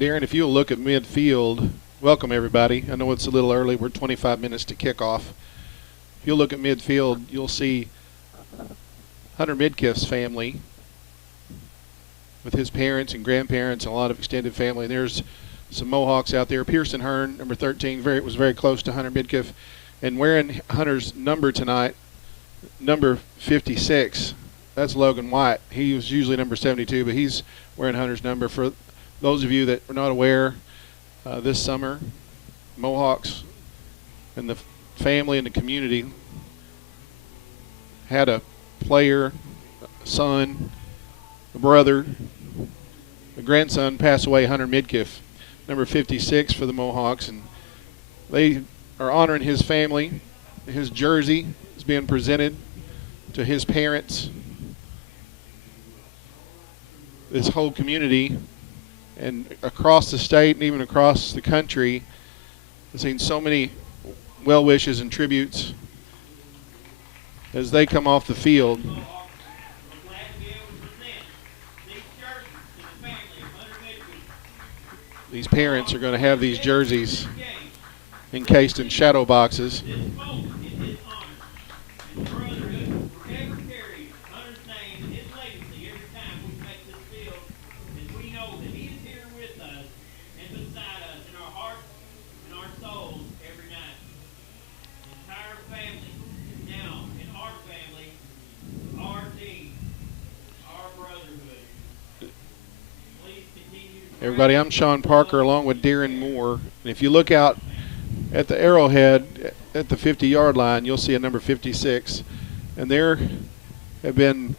Darren, if you'll look at midfield, welcome everybody. I know it's a little early. We're 25 minutes to kickoff. If you'll look at midfield, you'll see Hunter Midkiff's family with his parents and grandparents and a lot of extended family. And there's some Mohawks out there. Pearson Hearn, number 13, was very close to Hunter Midkiff. And wearing Hunter's number tonight, number 56, that's Logan White. He was usually number 72, but he's wearing Hunter's number. For those of you that are not aware, this summer, Mohawks and the family and the community had a player, a son, a brother, a grandson pass away, Hunter Midkiff, number 56 for the Mohawks, and they are honoring his family. His jersey is being presented to his parents. This whole community and across the state and even across the country has seen so many well wishes and tributes as they come off the field. These parents are going to have these jerseys encased in shadow boxes. Everybody, I'm Sean Parker along with Darren Moore. And if you look out at the arrowhead at the 50-yard line, you'll see a number 56. And there have been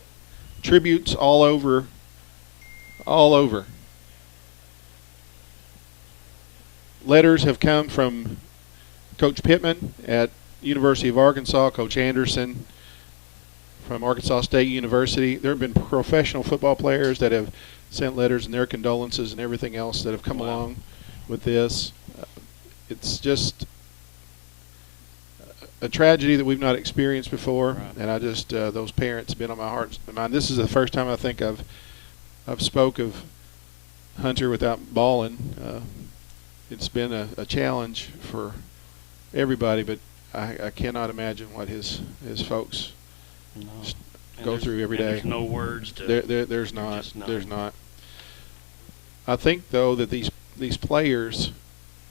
tributes all over. Letters have come from Coach Pittman at University of Arkansas, Coach Anderson from Arkansas State University. There have been professional football players that have sent letters and their condolences and everything else that have come along with this. It's just a tragedy that we've not experienced before, and I just those parents have been on my heart and mind. This is the first time I think I've spoke of Hunter without bawling. It's been a challenge for everybody, but I cannot imagine what his folks go through every day. There's no words to. There's not. There's not. I think though that these players,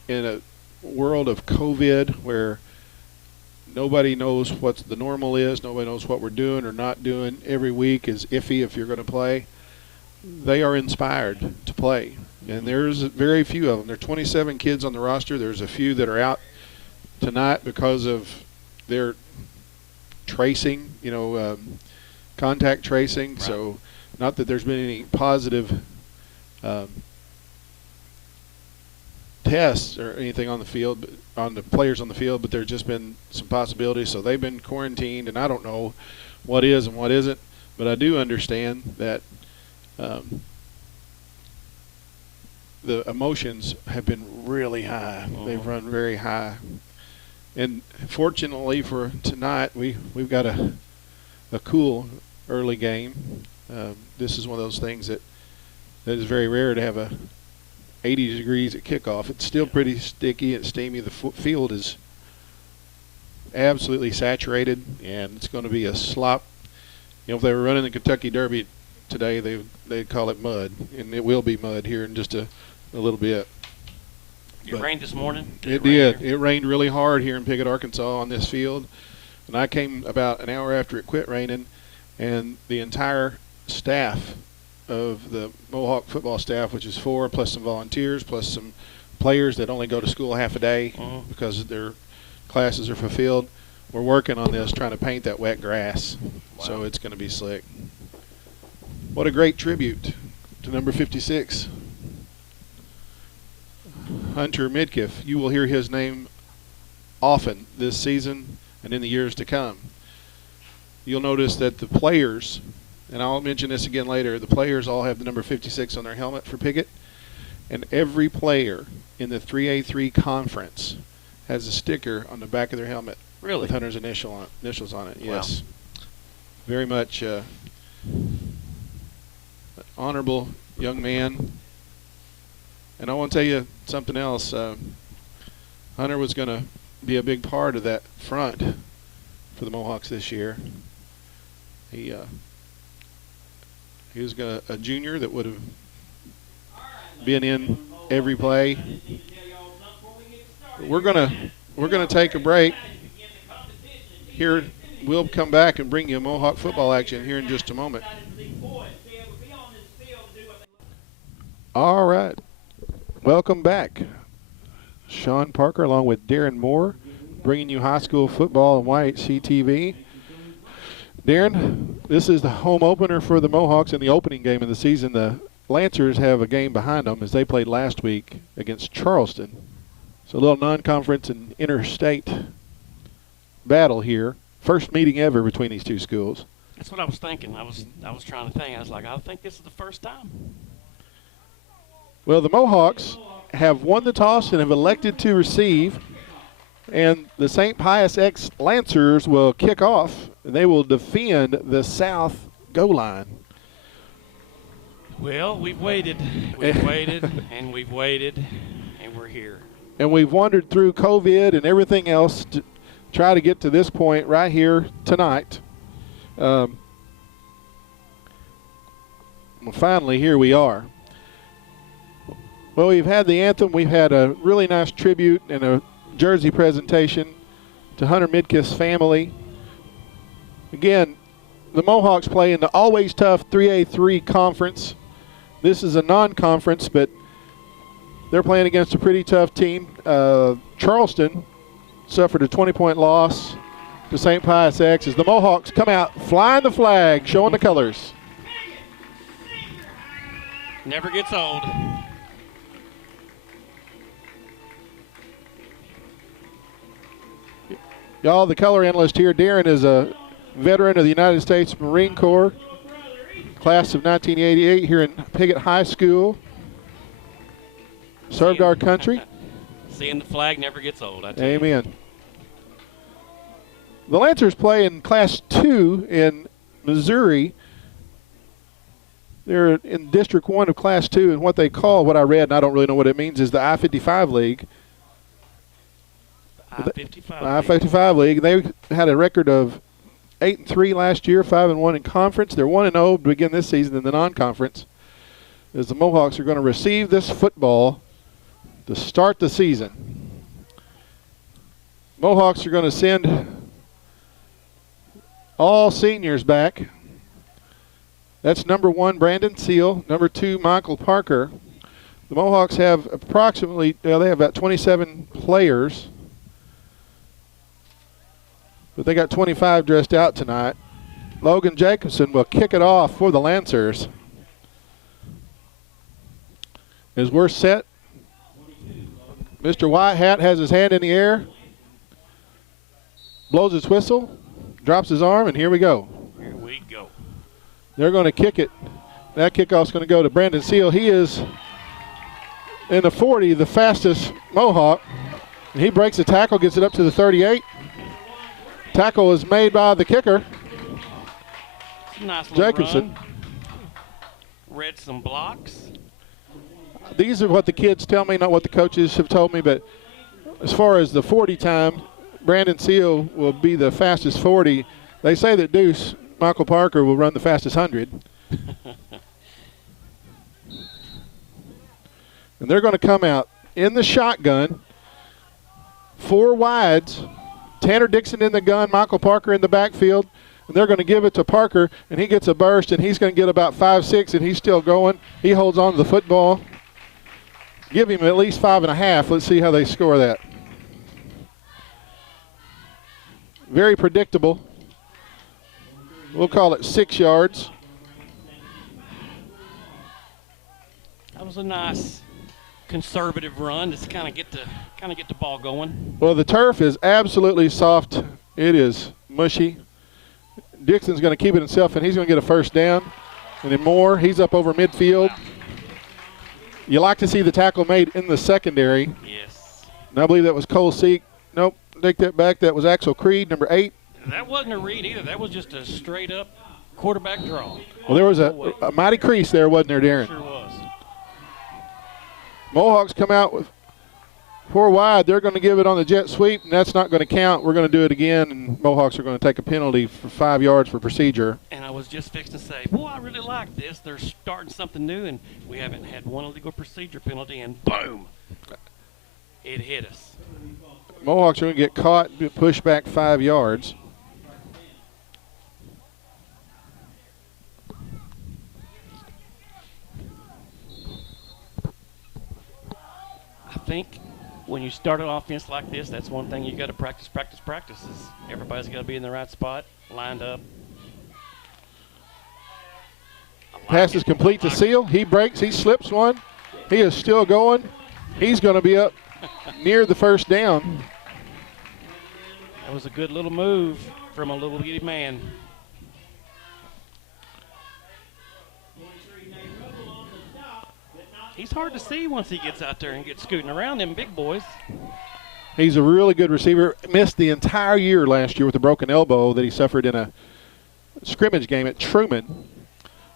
in a world of COVID where nobody knows what the normal is, nobody knows what we're doing or not doing, every week is iffy if you're going to play. They are inspired to play, and there's very few of them. There are 27 kids on the roster. There's a few that are out tonight because of their tracing, contact tracing. Right. So not that there's been any positive tests or anything on the field, on the players on the field, but there's just been some possibilities. So they've been quarantined, and I don't know what is and what isn't, but I do understand that the emotions have been really high. They've run very high. And fortunately for tonight, we've got a cool early game. This is one of those things that is very rare to have a 80 degrees at kickoff. It's still pretty sticky and steamy. The field is absolutely saturated, and it's going to be a slop. If they were running the Kentucky Derby today, they'd call it mud, and it will be mud here in just a little bit. It rained this morning? It did. It rained really hard here in Piggott, Arkansas on this field. And I came about an hour after it quit raining, and the entire staff of the Mohawk football staff, which is 4, plus some volunteers, plus some players that only go to school half a day because their classes are fulfilled, we're working on this, trying to paint that wet grass. Wow. So it's going to be slick. What a great tribute to number 56. Hunter Midkiff. You will hear his name often this season and in the years to come. You'll notice that the players, and I'll mention this again later, the players all have the number 56 on their helmet for Piggott, and every player in the 3A3 conference has a sticker on the back of their helmet with Hunter's initials on it. Yes. Wow. Very much honorable young man. And I want to tell you something else. Hunter was going to be a big part of that front for the Mohawks this year. He was a junior that would have been in every play. We're gonna take a break. Here, we'll come back and bring you Mohawk football action here in just a moment. All right, welcome back. Sean Parker along with Darren Moore, bringing you high school football on YHC-TV. Darren, this is the home opener for the Mohawks in the opening game of the season. The Lancers have a game behind them as they played last week against Charleston. So a little non-conference and interstate battle here. First meeting ever between these two schools. That's what I was thinking. I was trying to think. I was like, I think this is the first time. Well, the Mohawks have won the toss and have elected to receive. And the St. Pius X Lancers will kick off, and they will defend the south goal line. Well, we've waited. We've waited, and we've waited, and we're here. And we've wandered through COVID and everything else to try to get to this point right here tonight. Well, finally, here we are. Well, we've had the anthem. We've had a really nice tribute and a jersey presentation to Hunter Midkiff's family. Again, the Mohawks play in the always tough 3A3 conference. This is a non-conference, but they're playing against a pretty tough team. Charleston suffered a 20-point loss to St. Pius X as the Mohawks come out flying the flag, showing the colors. Never gets old. Y'all, the color analyst here, Darren, is a veteran of the United States Marine Corps, class of 1988 here in Piggott High School. Served our country. Seeing the flag never gets old, I tell you. Amen. The Lancers play in Class 2 in Missouri. They're in District 1 of Class 2, and what they call, what I read, and I don't really know what it means, is the I-55 League. I-55 League. They had a record of 8-3 last year, 5-1 in conference. They're 1-0 to begin this season in the non-conference. As the Mohawks are going to receive this football to start the season. Mohawks are going to send all seniors back. That's number 1, Brandon Seal. Number 2, Michael Parker. The Mohawks have approximately, they have about 27 players. But they got 25 dressed out tonight. Logan Jacobson will kick it off for the Lancers. As we're set, Mr. White Hat has his hand in the air, blows his whistle, drops his arm, and here we go. Here we go. They're going to kick it. That kickoff's going to go to Brandon Seal. He is in the 40, the fastest Mohawk. And he breaks the tackle, gets it up to the 38. Tackle is made by the kicker, nice Jacobson. Read some blocks. These are what the kids tell me, not what the coaches have told me, but as far as the 40 time, Brandon Seal will be the fastest 40. They say that Deuce, Michael Parker, will run the fastest 100. And they're going to come out in the shotgun, 4 wides, Tanner Dixon in the gun, Michael Parker in the backfield, and they're going to give it to Parker, and he gets a burst, and he's going to get about 5-6, and he's still going. He holds on to the football. Give him at least 5.5. Let's see how they score that. Very predictable. We'll call it 6 yards. That was a nice conservative run to kind of get the ball going. Well, the turf is absolutely soft. It is mushy. Dixon's going to keep it himself, and he's going to get a first down. And then Moore, he's up over midfield. You like to see the tackle made in the secondary. Yes. And I believe that was Cole Seek. Nope, take that back. That was Axel Creed, number 8. That wasn't a read either. That was just a straight-up quarterback draw. Well, there was a mighty crease there, wasn't there, Darren? Sure was. Mohawks come out with 4 wide. They're going to give it on the jet sweep, and that's not going to count. We're going to do it again, and Mohawks are going to take a penalty for 5 yards for procedure. And I was just fixing to say, boy, I really like this. They're starting something new, and we haven't had one illegal procedure penalty, and boom, it hit us. Mohawks are going to get caught, pushed back 5 yards. I think when you start an offense like this, that's one thing you got to practice. Is everybody's got to be in the right spot, lined up. Pass is complete to Seal. He breaks. He slips one. He is still going. He's going to be up near the first down. That was a good little move from a little bitty man. He's hard to see once he gets out there and gets scooting around them big boys. He's a really good receiver. Missed the entire year last year with a broken elbow that he suffered in a scrimmage game at Truman.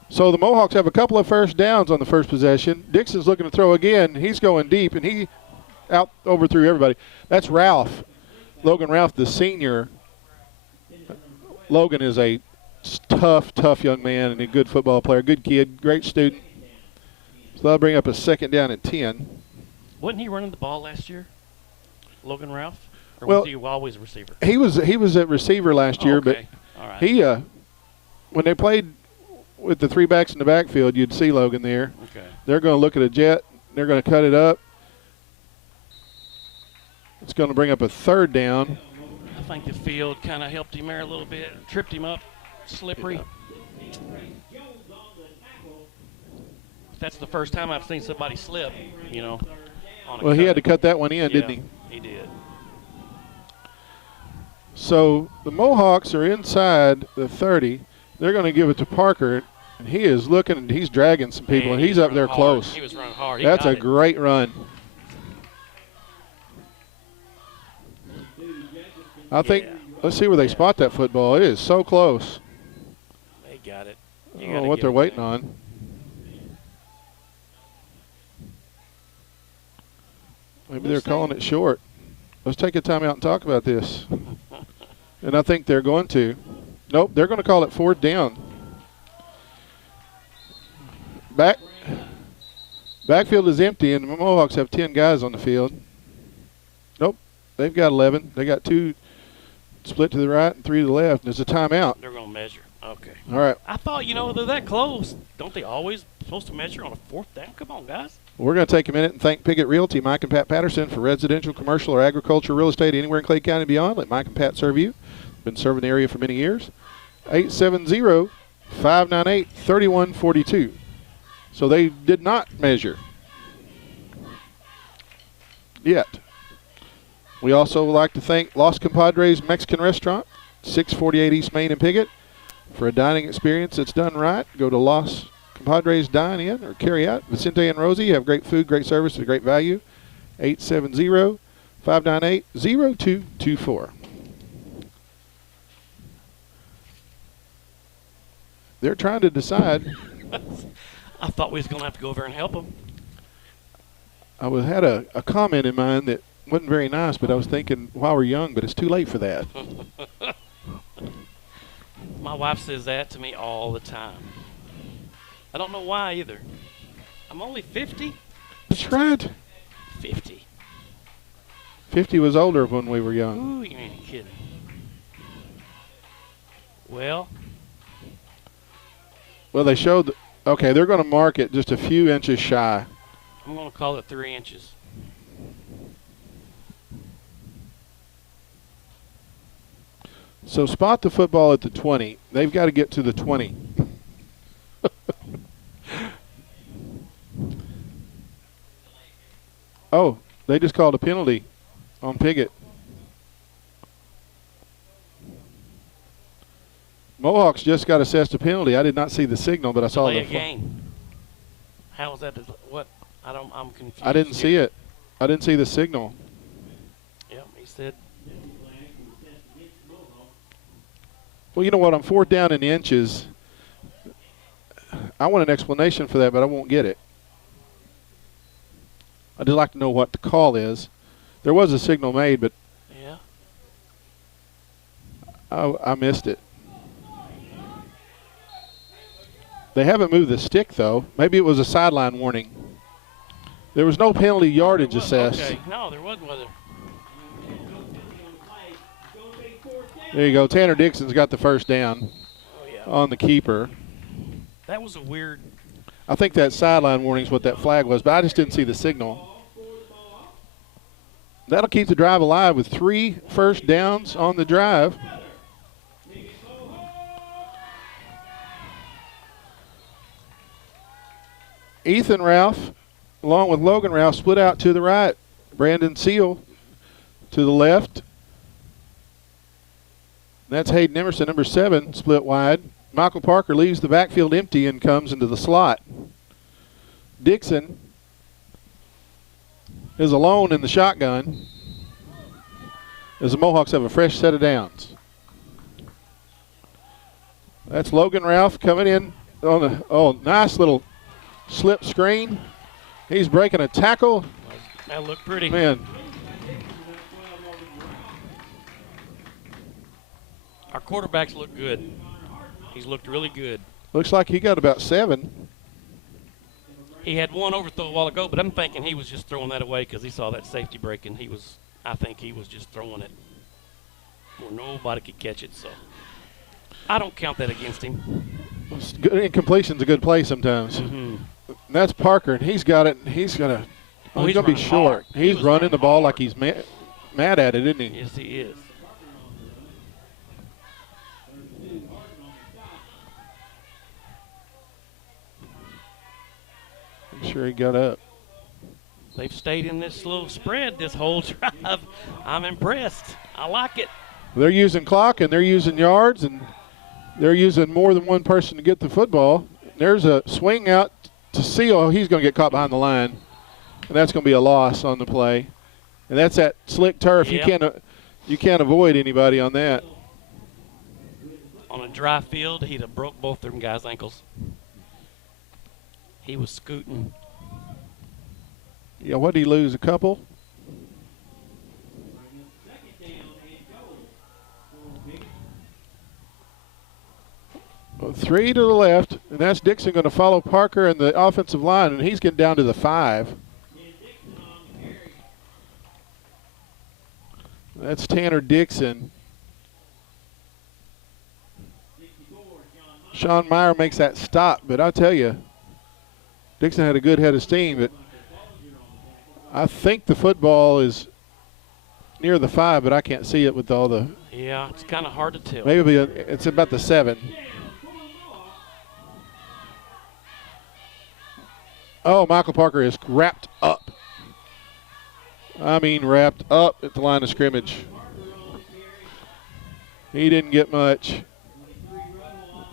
So the Mohawks have a couple of first downs on the first possession. Dixon's looking to throw again. He's going deep, and he overthrew everybody. That's Ralph. Logan Ralph, the senior. Logan is a tough young man and a good football player, good kid, great student. So that'll bring up a second down at 10. Wasn't he running the ball last year, Logan Ralph? Or Well, was he always a receiver? He was at receiver last year, but all right. he when they played with the 3 backs in the backfield, you'd see Logan there. Okay. They're going to look at a jet. They're going to cut it up. It's going to bring up a third down. I think the field kind of helped him there a little bit, tripped him up, slippery. Yeah. That's the first time I've seen somebody slip, on a Well, he cut. had to cut that one in, didn't he? He did. So the Mohawks are inside the 30. They're going to give it to Parker, and he is looking, and he's dragging some people, Man, and he's up there hard. close. He was running hard. He That's got a it. great run. I think, let's see where they spot that football. It is so close. They got it. I don't know what they're waiting on. Maybe they're calling it short. Let's take a time out and talk about this. And I think they're going to. Nope, they're going to call it 4th down. Backfield is empty, and the Mohawks have 10 guys on the field. Nope, they've got 11. They got 2 split to the right and 3 to the left. There's a timeout. They're going to measure. Okay. All right. I thought, they're that close. Don't they always supposed to measure on a 4th down? Come on, guys. We're going to take a minute and thank Piggott Realty, Mike and Pat Patterson, for residential, commercial, or agriculture real estate anywhere in Clay County and beyond. Let Mike and Pat serve you. Been serving the area for many years. 870-598-3142. So they did not measure yet. We also would like to thank Los Compadres Mexican Restaurant, 648 East Main in Piggott. For a dining experience that's done right, go to Los Compadres Dine In or Carry Out. Vicente and Rosie have great food, great service, and great value. 870-598-0224. They're trying to decide. I thought we was going to have to go over and help them. I had a comment in mind that wasn't very nice, but I was thinking while we're young, but it's too late for that. My wife says that to me all the time. I don't know why either. I'm only 50. That's right. 50. 50 was older when we were young. Ooh, you ain't kidding. Well, they showed. Okay, they're going to mark it just a few inches shy. I'm going to call it 3 inches. So spot the football at the 20. They've got to get to the 20. Oh, they just called a penalty on Piggott. Mohawks just got assessed a penalty. I did not see the signal, but I saw Play the a game. How is that? What? I'm confused. I didn't see it. I didn't see the signal. Yep, he said. Well, you know what? On 4th down in inches, I want an explanation for that, but I won't get it. I'd just like to know what the call is. There was a signal made, but Yeah. I missed it. They haven't moved the stick, though. Maybe it was a sideline warning. There was no penalty yardage assessed. Okay. No, there wasn't, was there? There you go. Tanner Dixon's got the first down on the keeper. That was a weird. I think that sideline warning is what that flag was, but I just didn't see the signal. That'll keep the drive alive with 3 first downs on the drive. Ethan Ralph, along with Logan Ralph, split out to the right. Brandon Seal to the left. That's Hayden Emerson, number 7, split wide. Michael Parker leaves the backfield empty and comes into the slot. Dixon is alone in the shotgun as the Mohawks have a fresh set of downs. That's Logan Ralph coming in on the, nice little slip screen. He's breaking a tackle. That looked pretty. Man. Our quarterbacks look good. He's looked really good. Looks like he got about 7. He had one overthrow a while ago, but I'm thinking he was just throwing that away because he saw that safety break, and I think he was just throwing it where nobody could catch it. So I don't count that against him. Incompletion's a good play sometimes. Mm-hmm. That's Parker, and he's got it. And he's gonna be short. Hard. He's running the ball like he's mad at it, isn't he? Yes, he is. I'm sure he got up. They've stayed in this little spread this whole drive. I'm impressed. I like it. They're using clock, and they're using yards, and they're using more than one person to get the football. There's a swing out to Seal. He's going to get caught behind the line, and that's going to be a loss on the play. And that's that slick turf. Yep. You can't avoid anybody on that. On a dry field, he'd have broke both them guys' ankles. He was scooting. Yeah, what did he lose? A couple? Well, 3 to the left, and that's Dixon going to follow Parker and the offensive line, and he's getting down to the 5. That's Tanner Dixon. Sean Meyer makes that stop, but I'll tell you, Dixon had a good head of steam, but I think the football is near the 5, but I can't see it with all the. Yeah, it's kind of hard to tell. Maybe it's about the 7. Oh, Michael Parker is wrapped up. I mean, wrapped up at the line of scrimmage. He didn't get much.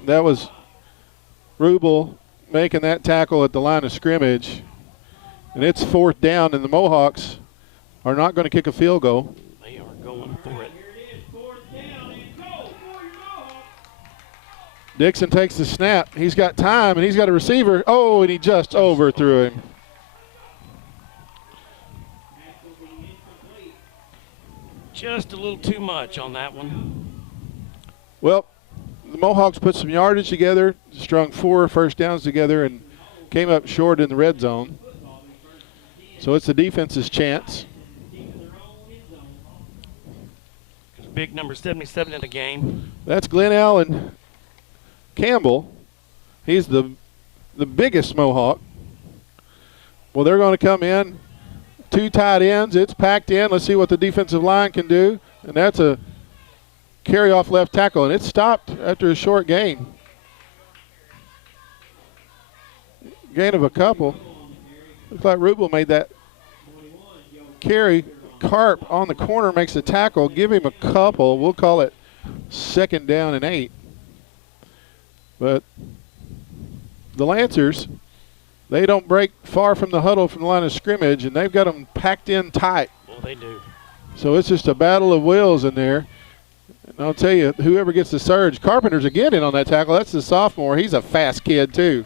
That was Rubel making that tackle at the line of scrimmage. And it's 4th down, and the Mohawks are not going to kick a field goal. They are going for it. Dixon takes the snap. He's got time, and he's got a receiver. Oh, and he just overthrew him. Just a little too much on that one. Well, the Mohawks put some yardage together, strung 4 first downs together, and came up short in the red zone. So it's the defense's chance. Big number 77 in the game. That's Glenn Allen Campbell. He's the biggest Mohawk. Well, they're going to come in. 2 tight ends. It's packed in. Let's see what the defensive line can do. And that's a carry off left tackle, and it stopped after a short gain. Gain of a couple. Looks like Rubel made that carry. Carp on the corner makes a tackle. Give him a couple. We'll call it 2nd down and 8. But the Lancers, they don't break far from the huddle from the line of scrimmage, and they've got them packed in tight. Well, they do. So it's just a battle of wills in there. And I'll tell you, whoever gets the surge, Carpenter's again in on that tackle. That's the sophomore. He's a fast kid, too.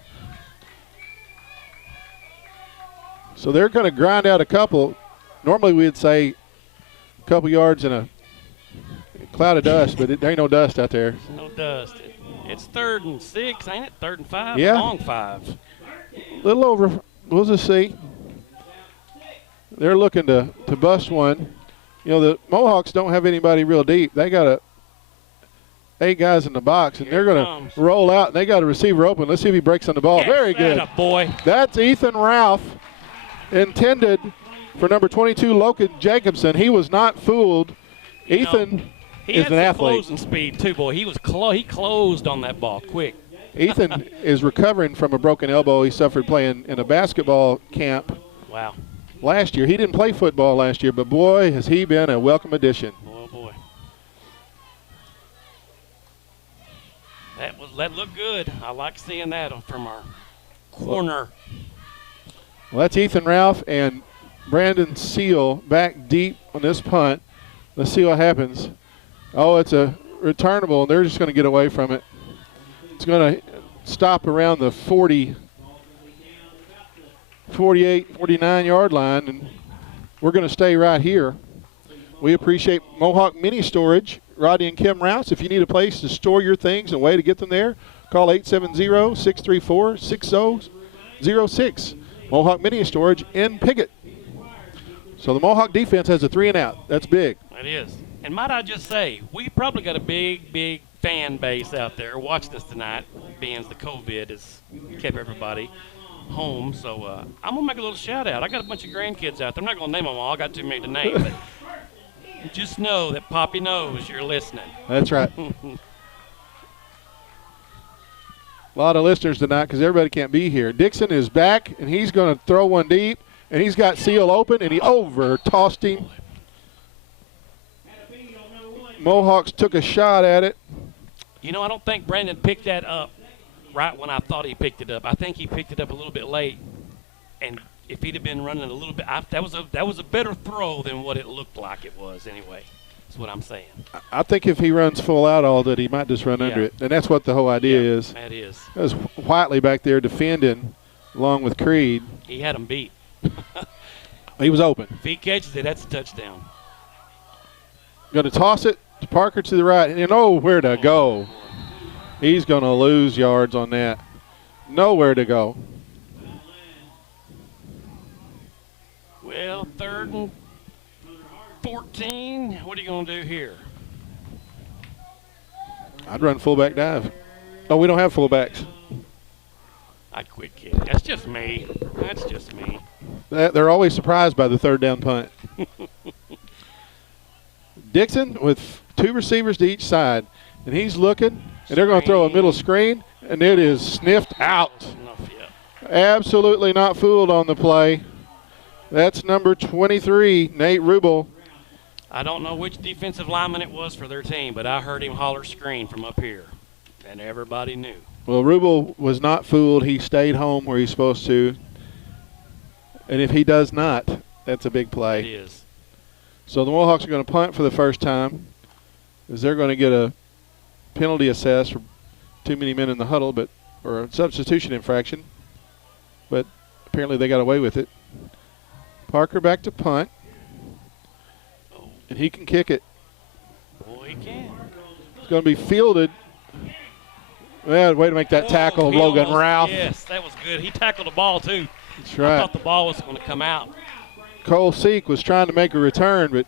So they're going to grind out a couple. Normally we'd say a couple yards in a cloud of dust, but there ain't no dust out there. No dust. It's 3rd and 6, ain't it? 3rd and 5? Yeah. Long 5. A little over. We'll just see. They're looking to bust one. You know, the Mohawks don't have anybody real deep. They got 8 guys in the box, and they're going to roll out, and they got a receiver open. Let's see if he breaks on the ball. Yes, Very good. Boy. That's Ethan Ralph, intended for number 22, Logan Jacobson. He was not fooled. Ethan is an athlete. Closing speed too, boy. He closed on that ball quick. Ethan is recovering from a broken elbow he suffered playing in a basketball camp. Wow. Last year. He didn't play football last year, but boy, has he been a welcome addition. Oh boy. That looked good. I like seeing that from our corner. Well, that's Ethan Ralph and Brandon Seal back deep on this punt. Let's see what happens. Oh, it's a returnable, and they're just going to get away from it. It's going to stop around the 40, 48, 49-yard line, and we're going to stay right here. We appreciate Mohawk Mini Storage, Rodney and Kim Rouse. If you need a place to store your things and a way to get them there, call 870-634-6006. Mohawk Mini Storage in Piggott. So the Mohawk defense has a 3-and-out. That's big. It is. And might I just say, we probably got a big fan base out there watching us tonight, being the COVID has kept everybody home. So I'm going to make a little shout out. I got a bunch of grandkids out there. I'm not going to name them all. I got too many to name. But just know that Poppy knows you're listening. That's right. A lot of listeners tonight because everybody can't be here. Dixon is back, and he's going to throw one deep, and he's got Seal open, and he over-tossed him. Mohawks took a shot at it. You know, I don't think Brandon picked that up right when I thought he picked it up. I think he picked it up a little bit late, and if he'd have been running a little bit, that was a better throw than what it looked like it was anyway. That's what I'm saying. I think if he runs full out all that, he might just run under it, and that's what the whole idea is. That is. There's Whiteley back there defending along with Creed. He had him beat. He was open. If he catches it, that's a touchdown. Going to toss it to Parker to the right, and nowhere to go. He's going to lose yards on that. Nowhere to go. Well, 3rd and 14. What are you going to do here? I'd run fullback dive. Oh, we don't have fullbacks. I'd quit kidding. That's just me. That's just me. They're always surprised by the 3rd down punt. Dixon with 2 receivers to each side, and he's looking, and they're going to throw a middle screen, and it is sniffed out. Absolutely not fooled on the play. That's number 23, Nate Rubel. I don't know which defensive lineman it was for their team, but I heard him holler screen from up here, and everybody knew. Well, Rubel was not fooled. He stayed home where he's supposed to. And if he does not, that's a big play. It is. So the Mohawks are going to punt for the first time, as they're going to get a penalty assessed for too many men in the huddle, or a substitution infraction. But apparently they got away with it. Parker back to punt. And he can kick it. Boy, he can. It's going to be fielded. Well, way to make that tackle, Logan Ralph. Yes, that was good. He tackled the ball, too. That's right. I thought the ball was going to come out. Cole Seek was trying to make a return, but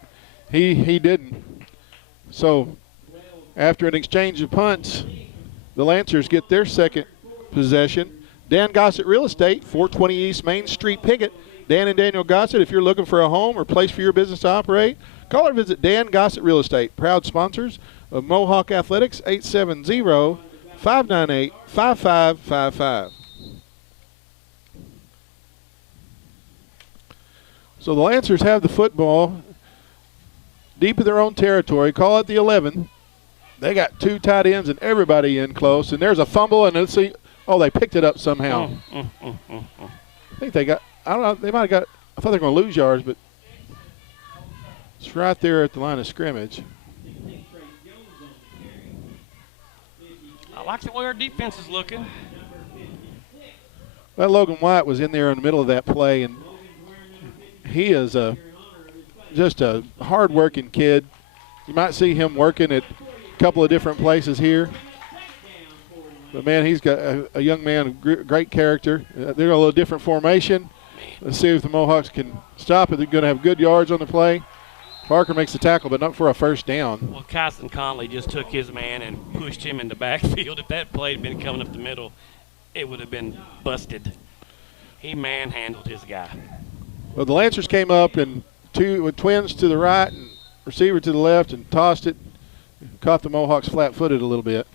he didn't. So after an exchange of punts, the Lancers get their second possession. Dan Gossett Real Estate, 420 East Main Street, Piggott. Dan and Daniel Gossett, if you're looking for a home or place for your business to operate, call or visit Dan Gossett Real Estate. Proud sponsors of Mohawk Athletics, 870-598-5555. So the Lancers have the football deep in their own territory. Call it the 11. They got 2 tight ends and everybody in close. And there's a fumble, and let's see. Oh, they picked it up somehow. I think they got, I don't know, they might have got, I thought they were going to lose yards, but it's right there at the line of scrimmage. I like the way our defense is looking. That Logan White was in there in the middle of that play, and he is just a hard-working kid. You might see him working at a couple of different places here. But, man, he's got a young man, great character. They're a little different formation. Let's see if the Mohawks can stop it. They're going to have good yards on the play. Parker makes the tackle, but not for a first down. Well, Kyson Conley just took his man and pushed him in the backfield. If that play had been coming up the middle, it would have been busted. He manhandled his guy. Well, the Lancers came up and with twins to the right and receiver to the left and tossed it. Caught the Mohawks flat-footed a little bit.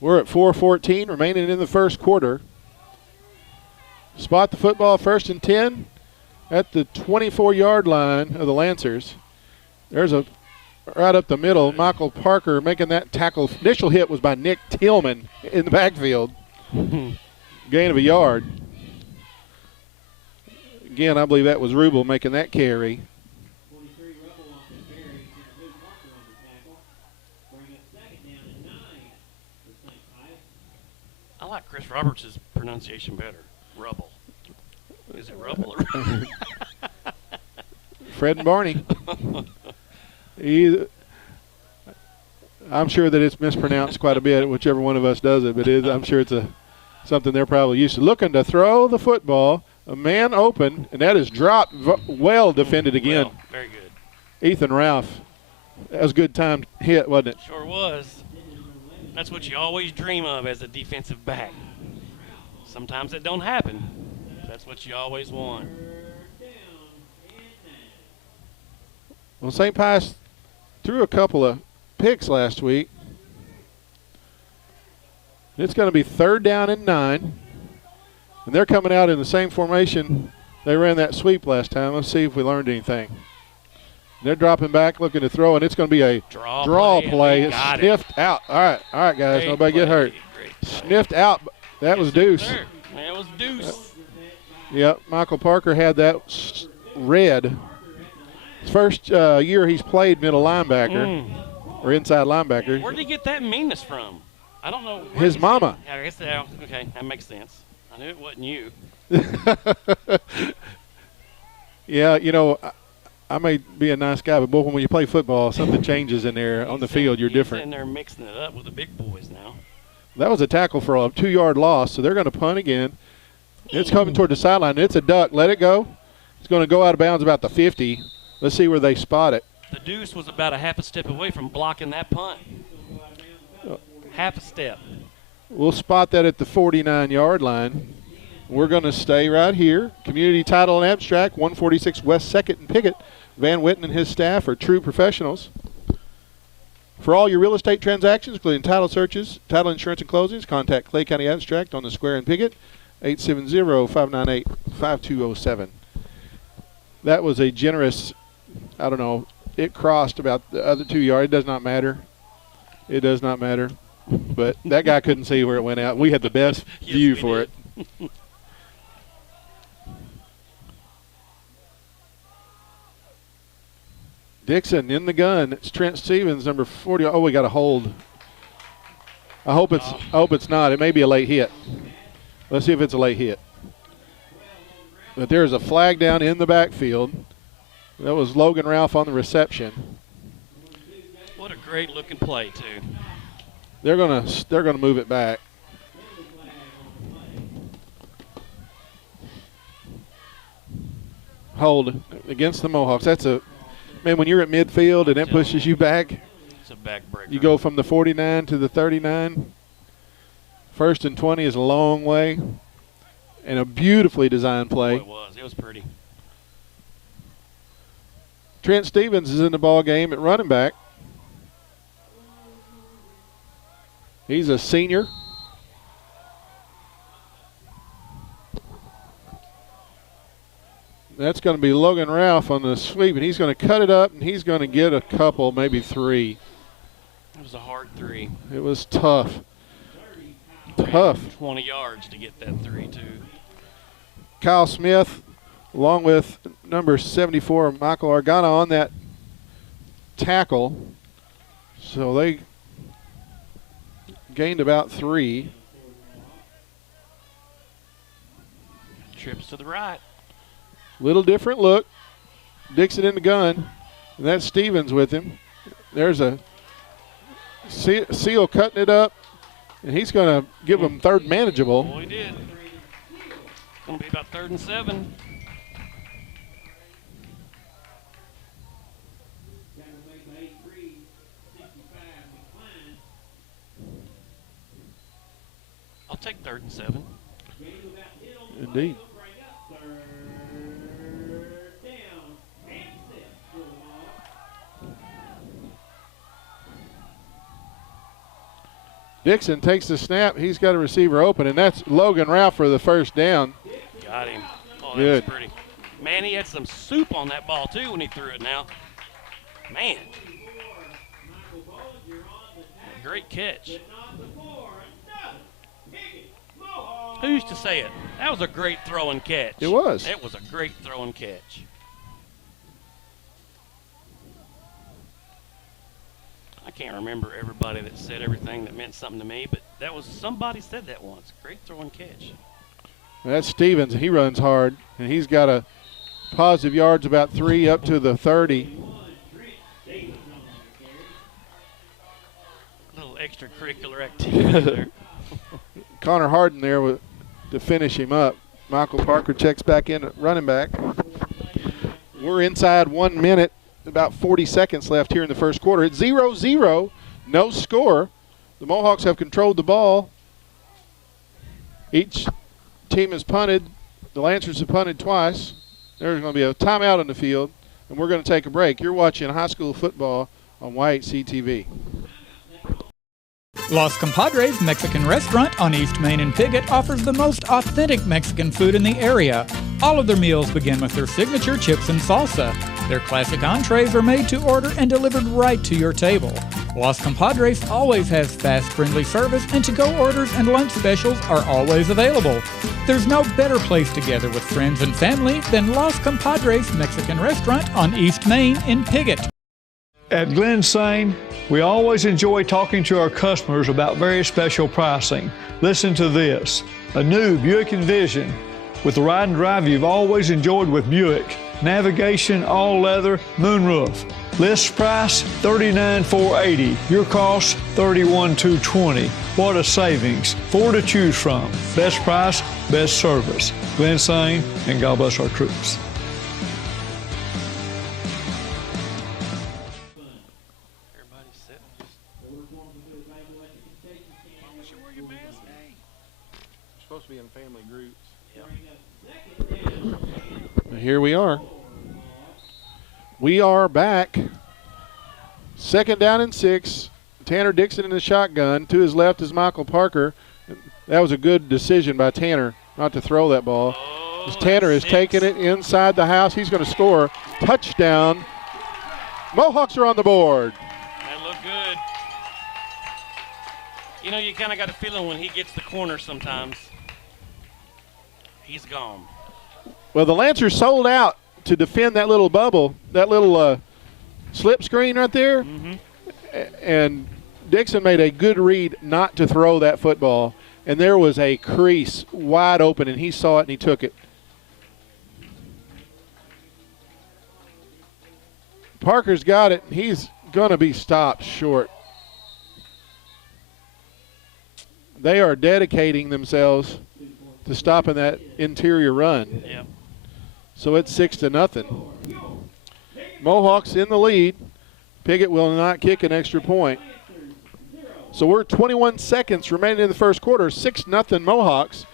We're at 4:14 remaining in the first quarter. Spot the football, 1st and 10 at the 24-yard line of the Lancers. There's a right up the middle. Michael Parker making that tackle. Initial hit was by Nick Tillman in the backfield. Gain of a yard. Again, I believe that was Rubel making that carry. I like Chris Roberts' pronunciation better. Rubble. Is it Rubble or Fred and Barney. I'm sure that it's mispronounced quite a bit, whichever one of us does it, but I'm sure it's something they're probably used to. Looking to throw the football, a man open, and that is dropped, well defended again. Well, very good. Ethan Ralph. That was a good timed hit, wasn't it? Sure was. That's what you always dream of as a defensive back. Sometimes it don't happen. That's what you always want. Well, St. Pius threw a couple of picks last week. It's going to be 3rd down and 9. And they're coming out in the same formation they ran that sweep last time. Let's see if we learned anything. They're dropping back, looking to throw, and it's going to be a draw play. It's sniffed out. All right, guys. Nobody get hurt. Sniffed out. That was Deuce. That was Deuce. Yep, Michael Parker had that red. His first year he's played middle linebacker or inside linebacker. Where did he get that meanness from? I don't know. His mama. I guess okay, that makes sense. I knew it wasn't you. Yeah, you know, I may be a nice guy, but boy, when you play football, something changes in there on the field. You're different. And they're mixing it up with the big boys now. That was a tackle for a 2-yard loss, so they're going to punt again. It's coming toward the sideline. It's a duck. Let it go. It's going to go out of bounds about the 50. Let's see where they spot it. The Deuce was about a half a step away from blocking that punt. Half a step. We'll spot that at the 49-yard line. We're going to stay right here. Community Title and Abstract, 146 West 2nd and Piggott. Van Witten and his staff are true professionals. For all your real estate transactions, including title searches, title insurance and closings, contact Clay County Abstract on the Square in Piggott, 870-598-5207. That was a generous, I don't know, it crossed about the other 2 yards. It does not matter. It does not matter. But that guy couldn't see where it went out. We had the best view for it. Dixon in the gun. It's Trent Stevens, number 40. Oh, we got a hold. I hope it's not. It may be a late hit. Let's see if it's a late hit. But there's a flag down in the backfield. That was Logan Ralph on the reception. What a great looking play too. They're gonna move it back. Hold against the Mohawks. That's a man, when you're at midfield and it pushes you back, it's a backbreaker. You go from the 49 to the 39. 1st and 20 is a long way. And a beautifully designed play. Boy, it was. It was pretty. Trent Stevens is in the ball game at running back. He's a senior. That's going to be Logan Ralph on the sweep, and he's going to cut it up, and he's going to get a couple, maybe 3. It was a hard 3. It was tough. Tough. 20 yards to get that 3, too. Kyle Smith, along with number 74, Michael Argana, on that tackle. So they gained about 3. Trips to the right. Little different look. Dixon in the gun. And that's Stevens with him. There's a Seal cutting it up. And he's going to give him third manageable. Boy, he did. It's going to be about 3rd and 7. I'll take 3rd and 7. Indeed. Dixon takes the snap. He's got a receiver open, and that's Logan Ralph for the first down. Got him. Oh, Good. That's pretty. Man, he had some soup on that ball, too, when he threw it now. Man. Great catch. Who's to say it? That was a great throw and catch. It was. It was a great throw and catch. I can't remember everybody that said everything that meant something to me, but that was somebody said that once. Great throw and catch. That's Stevens. He runs hard, and he's got a positive yards about 3 up to the 30. A little extracurricular activity there. Connor Harden there to finish him up. Michael Parker checks back in at running back. We're inside 1 minute, about 40 seconds left here in the first quarter. It's 0-0, no score. The Mohawks have controlled the ball. Each team has punted. The Lancers have punted twice. There's going to be a timeout on the field, and we're going to take a break. You're watching high school football on YHC-TV. Los Compadres Mexican Restaurant on East Main in Piggott offers the most authentic Mexican food in the area. All of their meals begin with their signature chips and salsa. Their classic entrees are made to order and delivered right to your table. Los Compadres always has fast, friendly service, and to-go orders and lunch specials are always available. There's no better place to gather with friends and family than Los Compadres Mexican Restaurant on East Main in Piggott. At Glen Sane, we always enjoy talking to our customers about very special pricing. Listen to this. A new Buick Envision with the ride and drive you've always enjoyed with Buick. Navigation, all leather, moonroof. List price $39,480. Your cost $31,220. What a savings. 4 to choose from. Best price, best service. Glen Sane, and God bless our troops. Supposed to be in family groups. Here we are. We are back. 2nd down and 6. Tanner Dixon in the shotgun. To his left is Michael Parker. That was a good decision by Tanner not to throw that ball. Tanner is taking it inside the house. He's going to score. Touchdown. Mohawks are on the board. That looked good. You know, you kind of got a feeling when he gets the corner sometimes, he's gone. Well, the Lancers sold out to defend that little bubble, that little slip screen right there. Mm-hmm. And Dixon made a good read not to throw that football. And there was a crease wide open, and he saw it and he took it. Parker's got it. He's going to be stopped short. They are dedicating themselves to stopping that interior run. Yeah. So it's 6-0. Mohawks in the lead. Piggott will not kick an extra point. So we're 21 seconds remaining in the first quarter. 6-0 Mohawks.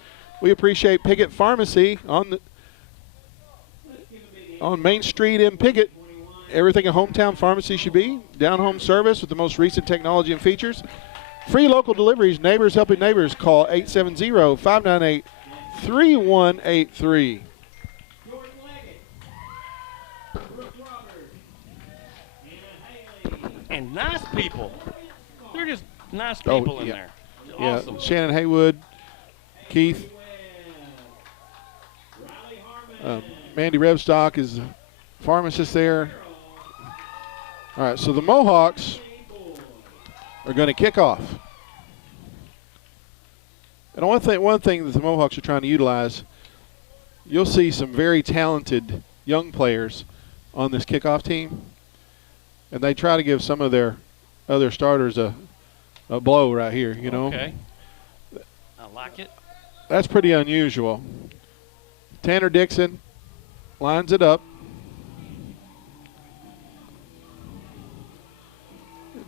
We appreciate Piggott Pharmacy on Main Street in Piggott. Everything a hometown pharmacy should be. Down-home service with the most recent technology and features. Free local deliveries. Neighbors helping neighbors. Call 870-598-3183. And nice people. They're just nice people in there. Awesome. Yeah, Shannon Haywood, Keith. Mandy Revstock is a pharmacist there. All right, so the Mohawks are going to kick off. And one thing that the Mohawks are trying to utilize, you'll see some very talented young players on this kickoff team, and they try to give some of their other starters a blow right here, you know. Okay. I like it. That's pretty unusual. Tanner Dixon lines it up.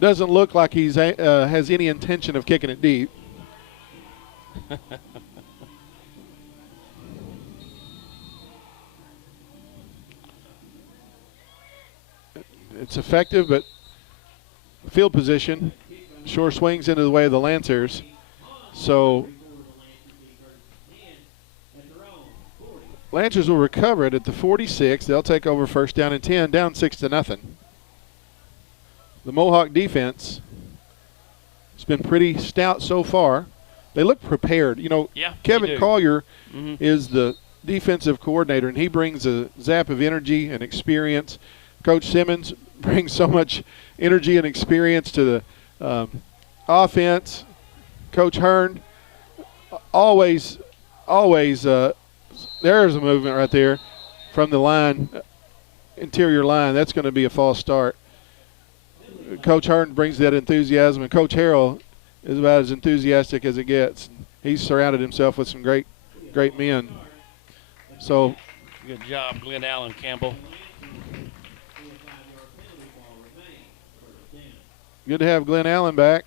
Doesn't look like he's has any intention of kicking it deep. It's effective, but field position sure swings into the way of the Lancers. So Lancers will recover it at the 46. They'll take over first down and 10, down 6-0. The Mohawk defense has been pretty stout so far. They look prepared. You know, yeah, Kevin Collier is the defensive coordinator, and he brings a zap of energy and experience. Coach Simmons brings so much energy and experience to the offense. Coach Hearn always, there's a movement right there from the line, interior line. That's going to be a false start. Coach Hearn brings that enthusiasm, and Coach Harrell is about as enthusiastic as it gets. He's surrounded himself with some great men. So, good job, Glenn Allen Campbell. Good to have Glenn Allen back.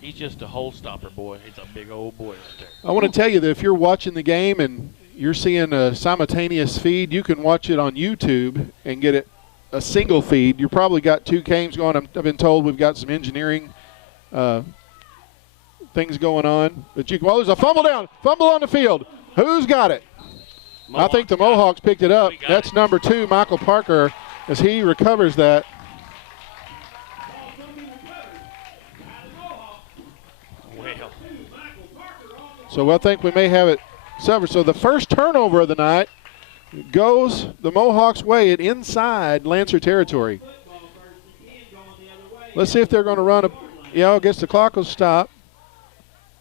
He's just a hole stopper, boy. He's a big old boy right there. I want to tell you that if you're watching the game and you're seeing a simultaneous feed, you can watch it on YouTube and get it a single feed. You probably got two games going. I've been told we've got some engineering things going on. But you can, there's a fumble on the field. Who's got it? I think the Mohawks picked it up. That's number 2, Michael Parker, as he recovers that. So I think we may have it covered. So the first turnover of the night goes the Mohawks' way at inside Lancer territory. Let's see if they're going to run I guess the clock will stop.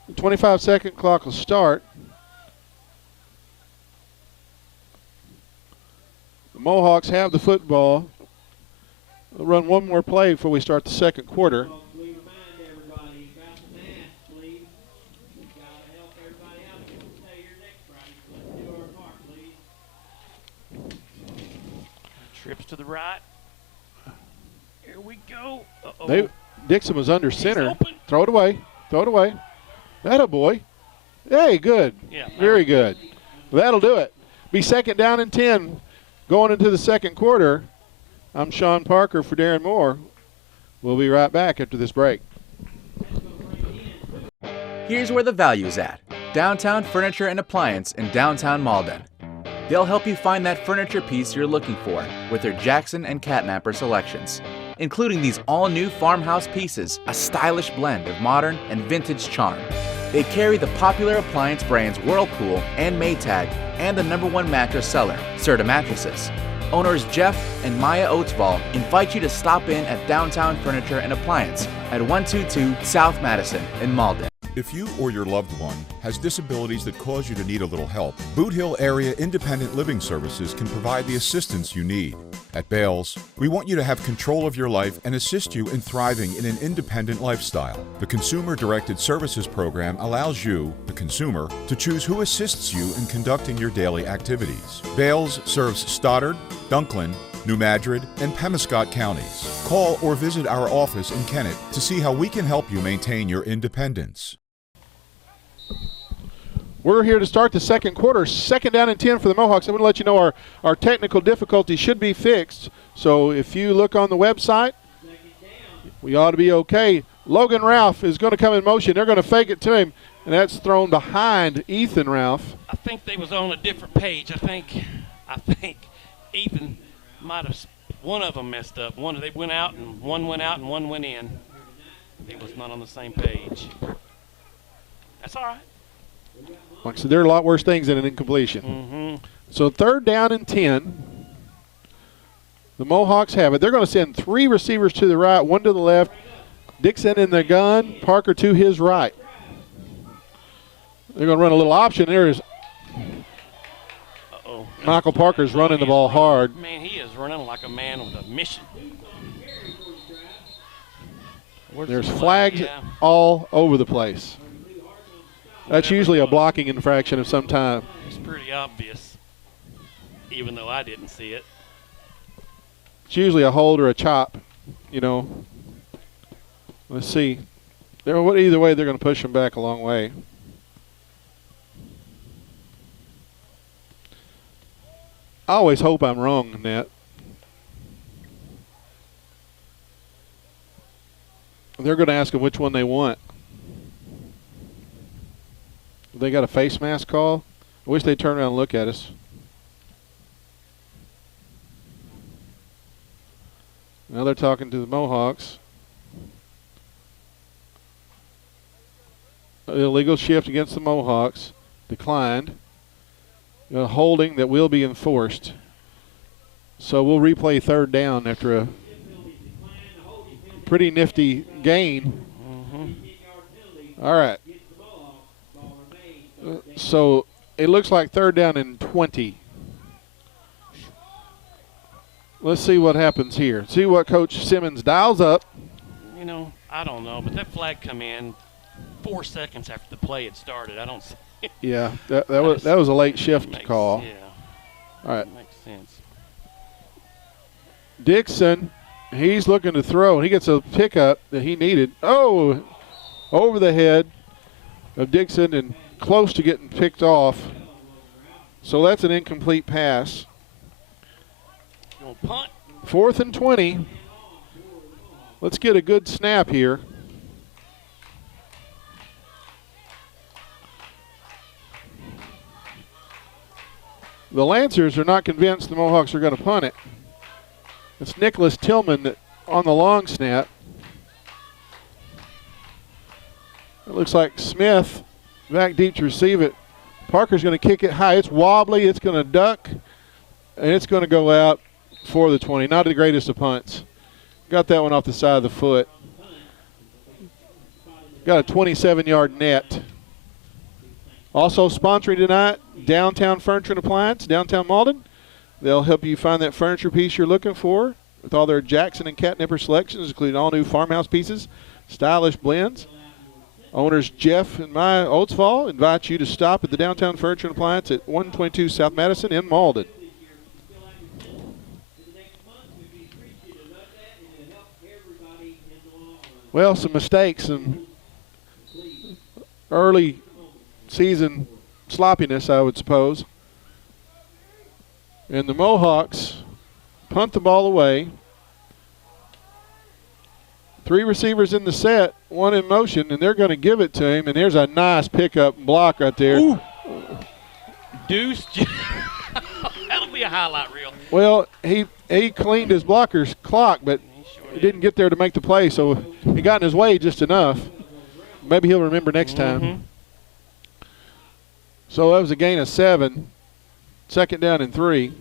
The 25-second clock will start. The Mohawks have the football. We'll run one more play before we start the second quarter. Trips to the right. Here we go. Dixon was under center. Open. Throw it away. That'll boy. Hey, good. Yeah. Very good. That'll do it. Be second down and 10 going into the second quarter. I'm Sean Parker for Darren Moore. We'll be right back after this break. Here's where the value's at. Downtown Furniture and Appliance in downtown Malden. They'll help you find that furniture piece you're looking for with their Jackson and Catnapper selections, including these all-new farmhouse pieces, a stylish blend of modern and vintage charm. They carry the popular appliance brands Whirlpool and Maytag and the #1 mattress seller, Serta Mattresses. Owners Jeff and Maya Oatsvall invite you to stop in at Downtown Furniture and Appliance at 122 South Madison in Malden. If you or your loved one has disabilities that cause you to need a little help, Boot Hill Area Independent Living Services can provide the assistance you need. At Bales, we want you to have control of your life and assist you in thriving in an independent lifestyle. The Consumer-Directed Services Program allows you, the consumer, to choose who assists you in conducting your daily activities. Bales serves Stoddard, Dunklin, New Madrid, and Pemiscot counties. Call or visit our office in Kennett to see how we can help you maintain your independence. We're here to start the second quarter. Second down and 10 for the Mohawks. I'm going to let you know our technical difficulty should be fixed. So if you look on the website, we ought to be okay. Logan Ralph is going to come in motion. They're going to fake it to him, and that's thrown behind Ethan Ralph. I think they was on a different page. I think Ethan might have, one of them messed up. They went out and one went in. They was not on the same page. That's all right. Like I said, there are a lot worse things than an incompletion. So third down and 10. The Mohawks have it. They're going to send 3 receivers to the right, 1 to the left. Dixon in the gun, Parker to his right. They're going to run a little option. There is Michael Parker's running the ball hard. Man, he is running like a man with a mission. There's flags all over the place. That's usually a blocking infraction of some time. It's pretty obvious, even though I didn't see it. It's usually a hold or a chop, you know. Let's see. Either way, they're going to push him back a long way. I always hope I'm wrong in that. They're going to ask them which one they want. They got a face mask call. I wish they'd turn around and look at us. Now they're talking to the Mohawks. Illegal shift against the Mohawks. Declined. A holding that will be enforced. So we'll replay third down after a pretty nifty gain. All right. So it looks like third down and 20. Let's see what happens here. See what Coach Simmons dials up. You know, I don't know, but that flag come in 4 seconds after the play had started. I don't see it. Yeah, that was a late shift call. Yeah. All right. Makes sense. Dixon, he's looking to throw, and he gets a pickup that he needed. Oh, over the head of Dixon and close to getting picked off. So that's an incomplete pass. Gonna punt. 4th and 20. Let's get a good snap here. The Lancers are not convinced the Mohawks are going to punt it. It's Nicholas Tillman on the long snap. It looks like Smith back deep to receive it. Parker's going to kick it high. It's wobbly. It's going to duck. And it's going to go out for the 20. Not the greatest of punts. Got that one off the side of the foot. Got a 27-yard net. Also sponsoring tonight, Downtown Furniture and Appliance, Downtown Malden. They'll help you find that furniture piece you're looking for with all their Jackson and Catnipper selections, including all new farmhouse pieces, stylish blends. Owners Jeff and Maya Oatsfall invite you to stop at the Downtown Furniture and Appliance at 122 South Madison in Malden. Well, some mistakes and early season sloppiness, I would suppose. And the Mohawks punt the ball away. 3 receivers in the set, 1 in motion, and they're going to give it to him. And there's a nice pickup and block right there. Ooh. Deuce. That'll be a highlight reel. Well, he cleaned his blocker's clock, but he didn't get there to make the play, so he got in his way just enough. Maybe he'll remember next time. So that was a gain of 7. 2nd down and 3.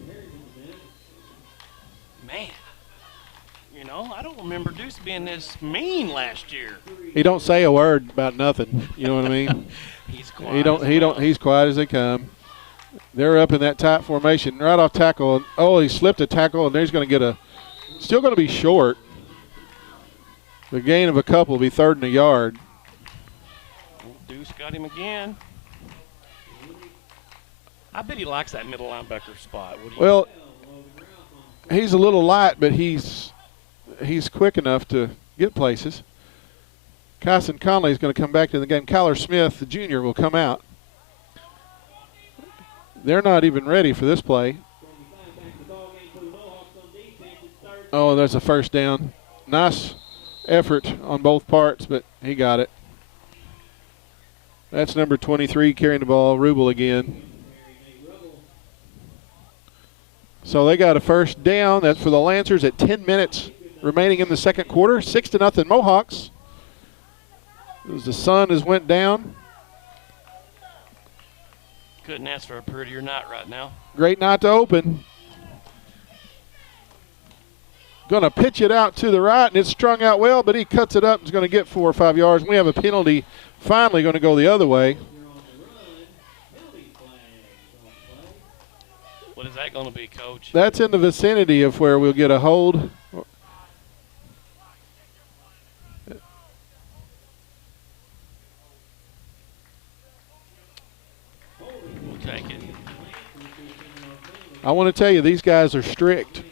Man, you know, I don't remember Deuce being this mean last year. He don't say a word about nothing. You know what I mean? He's quiet. He's quiet as they come. They're up in that tight formation, right off tackle. Oh, he slipped a tackle, and he's going to get a. Still going to be short. The gain of a couple will be 3rd and a yard. Deuce got him again. I bet he likes that middle linebacker spot. Well, he's a little light, but he's quick enough to get places. Kyson Conley is going to come back to the game. Kyler Smith, the junior, will come out. They're not even ready for this play. Oh, there's a 1st down. Nice effort on both parts, but he got it. That's number 23 carrying the ball, Rubel again. So they got a 1st down. That's for the Lancers at 10 minutes remaining in the 2nd quarter. 6-0 Mohawks. As the sun has went down. Couldn't ask for a prettier night right now. Great night to open. Going to pitch it out to the right, and it's strung out well, but he cuts it up and is going to get 4 or 5 yards. We have a penalty finally going to go the other way. What is that going to be, Coach? That's in the vicinity of where we'll get a hold. We'll take it. I want to tell you, these guys are strict.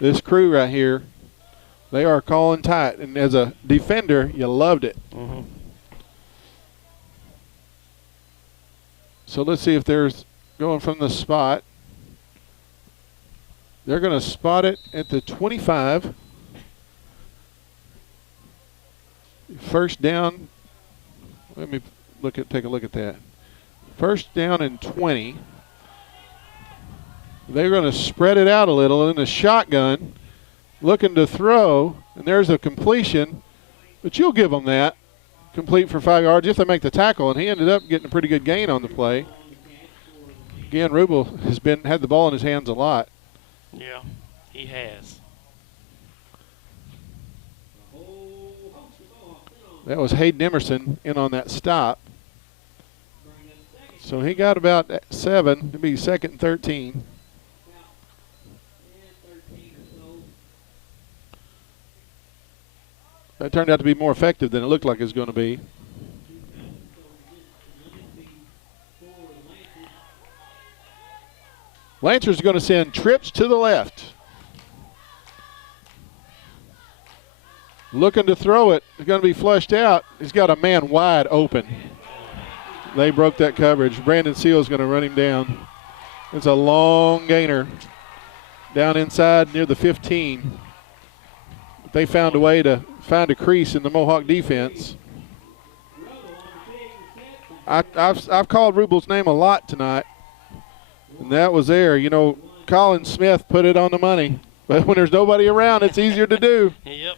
This crew right here, they are calling tight. And as a defender, you loved it. Mm-hmm. So let's see if there's going from the spot. They're going to spot it at the 25. First down. Let me take a look at that. First down and 20. They're going to spread it out a little in the shotgun, looking to throw, and there's a completion, but you'll give them that. Complete for 5 yards if they make the tackle, and he ended up getting a pretty good gain on the play. Again, Rubel has had the ball in his hands a lot. Yeah, he has. That was Hayden Emerson in on that stop. So he got about 7 to be second and 13. That turned out to be more effective than it looked like it was going to be. Lancers going to send trips to the left. Looking to throw it. It's going to be flushed out. He's got a man wide open. They broke that coverage. Brandon Seals going to run him down. It's a long gainer down inside near the 15. They found a way to find a crease in the Mohawk defense. I've called Rubel's name a lot tonight, and that was there. You know, Colin Smith put it on the money, but when there's nobody around, it's easier to do. Yep.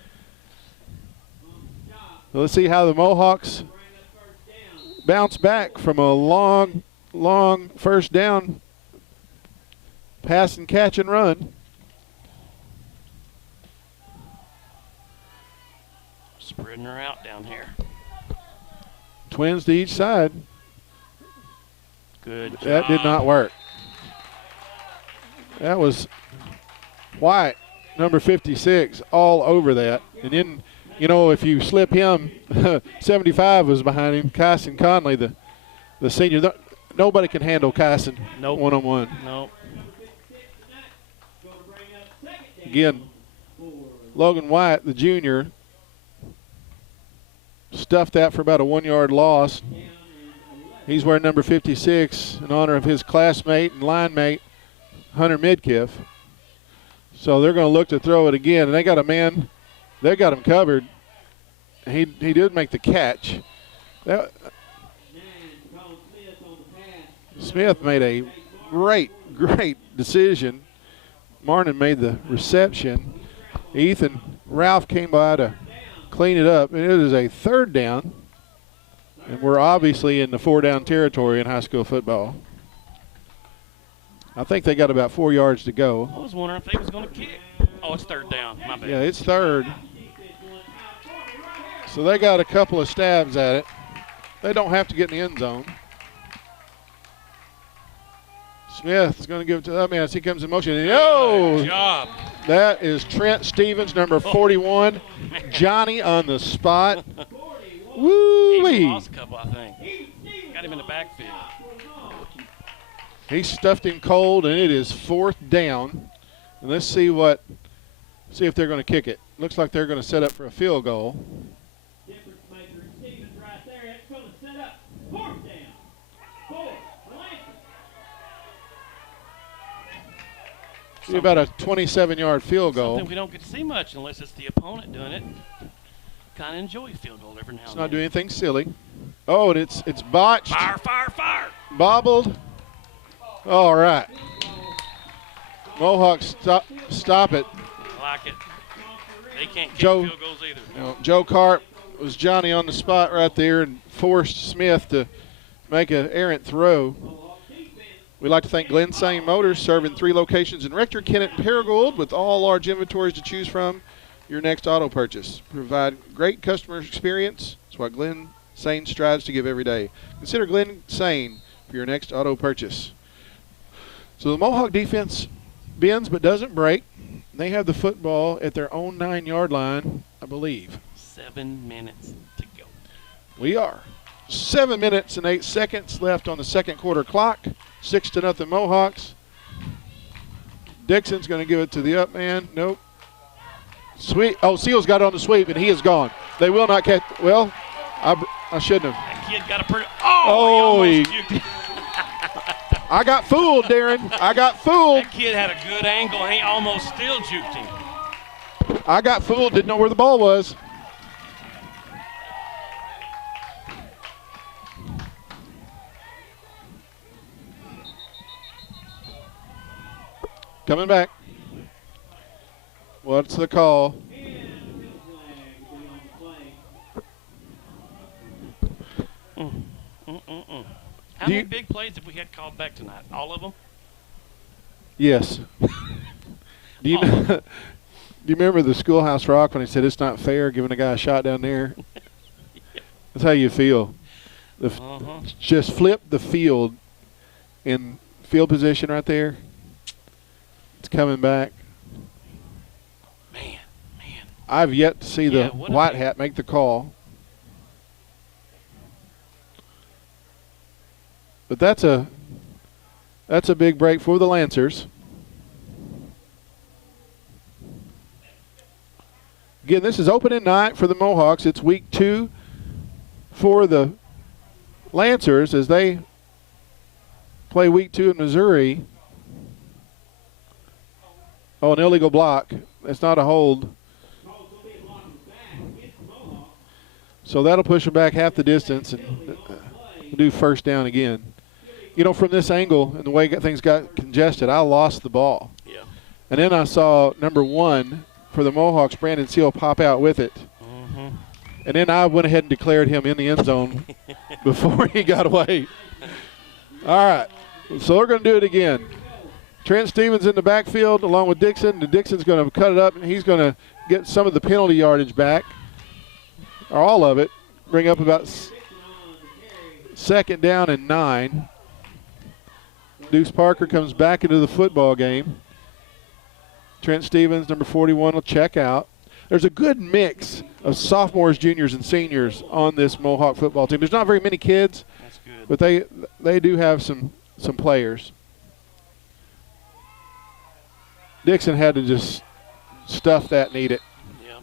So let's see how the Mohawks bounce back from a long first down pass and catch and run. Spreading her out down here. Twins to each side. Good job. That did not work. That was White, number 56, all over that. And then, you know, if you slip him, 75 was behind him. Kyson Conley, the senior. Nobody can handle Kyson one-on-one. Nope. Again, Logan White, the junior, stuffed that for about a 1-yard loss. He's wearing number 56 in honor of his classmate and line mate, Hunter Midkiff. So they're going to look to throw it again, and they got a man. They got him covered. He did make the catch. Smith made a great decision. Marnin made the reception. Ethan Ralph came by to clean it up, and it is a third down, and we're obviously in the 4-down territory in high school football. I think they got about 4 yards to go. I was wondering if they was going to kick. Oh, it's third down. My bad. Yeah, it's third. So they got a couple of stabs at it. They don't have to get in the end zone. Smith is going to give it to that man as he comes in motion. Good job. That is Trent Stevens, number 41. Johnny on the spot. Woo-wee. He lost a couple, I think. Got him in the backfield. He stuffed him cold, and it is 4th down. And let's see if they're going to kick it. Looks like they're going to set up for a field goal. Difference maker Stevens right there. It's going to set up 4th down. 4. See about a 27-yard field goal. Something we don't get to see much unless it's the opponent doing it. Kind of enjoy a field goal every now and then. It's not doing anything silly. Oh, and it's botched. Fire. Bobbled. All right. Mohawks stop it. I like it. They can't kick Joe- field goals either. You know, Joe Carp was Johnny on the spot right there and forced Smith to make an errant throw. We'd like to thank Glen Sane Motors, serving 3 locations in Rector, Kennett, and Paragould with all large inventories to choose from. Your next auto purchase. Provide great customer experience. That's what Glen Sane strives to give every day. Consider Glen Sane for your next auto purchase. So the Mohawk defense bends but doesn't break. They have the football at their own 9-yard line, I believe. 7 minutes to go. We are. 7 minutes and 8 seconds left on the second quarter clock. 6-0 Mohawks. Dixon's going to give it to the up man. Nope. Sweep. Oh, Seals got it on the sweep, and he is gone. They will not catch. Well, I shouldn't have. That kid got a pretty. Oh, he he almost juked it. I got fooled, Darren. I got fooled. That kid had a good angle. He almost still juked him. I got fooled. Didn't know where the ball was. Coming back. What's the call? How many big plays have we had called back tonight? All of them? Yes. Do you remember the Schoolhouse Rock when he said it's not fair giving a guy a shot down there? That's how you feel. Just flip the field in field position right there. It's coming back. Man. I've yet to see the white hat make the call. But that's a big break for the Lancers. Again, this is opening night for the Mohawks. It's week 2 for the Lancers as they play week 2 in Missouri. Oh, an illegal block. It's not a hold. So that'll push them back half the distance and do first down again. You know, from this angle and the way things got congested, I lost the ball. Yeah. And then I saw number 1 for the Mohawks, Brandon Seal, pop out with it. And then I went ahead and declared him in the end zone before he got away. All right. So we're going to do it again. Trent Stevens in the backfield along with Dixon. And Dixon's going to cut it up, and he's going to get some of the penalty yardage back, or all of it, bring up about second down and 9. Deuce Parker comes back into the football game. Trent Stevens, number 41, will check out. There's a good mix of sophomores, juniors, and seniors on this Mohawk football team. There's not very many kids, That's good. but they do have some players. Dixon had to just stuff that and eat it. Yeah.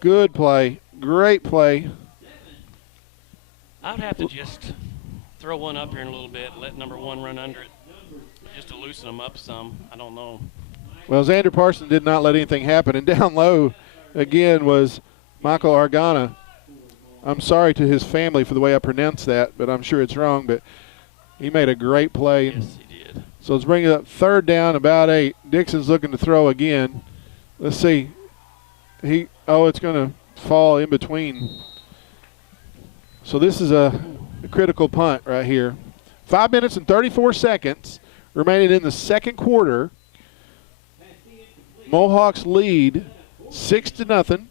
Good play. Great play. I'd have to just throw one up here in a little bit, let number 1 run under it, just to loosen them up some. I don't know. Well, Xander Parsons did not let anything happen. And down low, again, was Michael Argana. I'm sorry to his family for the way I pronounced that, but I'm sure it's wrong. But he made a great play. Yes, he did. So let's bring it up third down, about 8. Dixon's looking to throw again. Let's see. It's going to fall in between. So this is a critical punt right here. 5 minutes and 34 seconds remaining in the second quarter. Mohawks lead 6-0.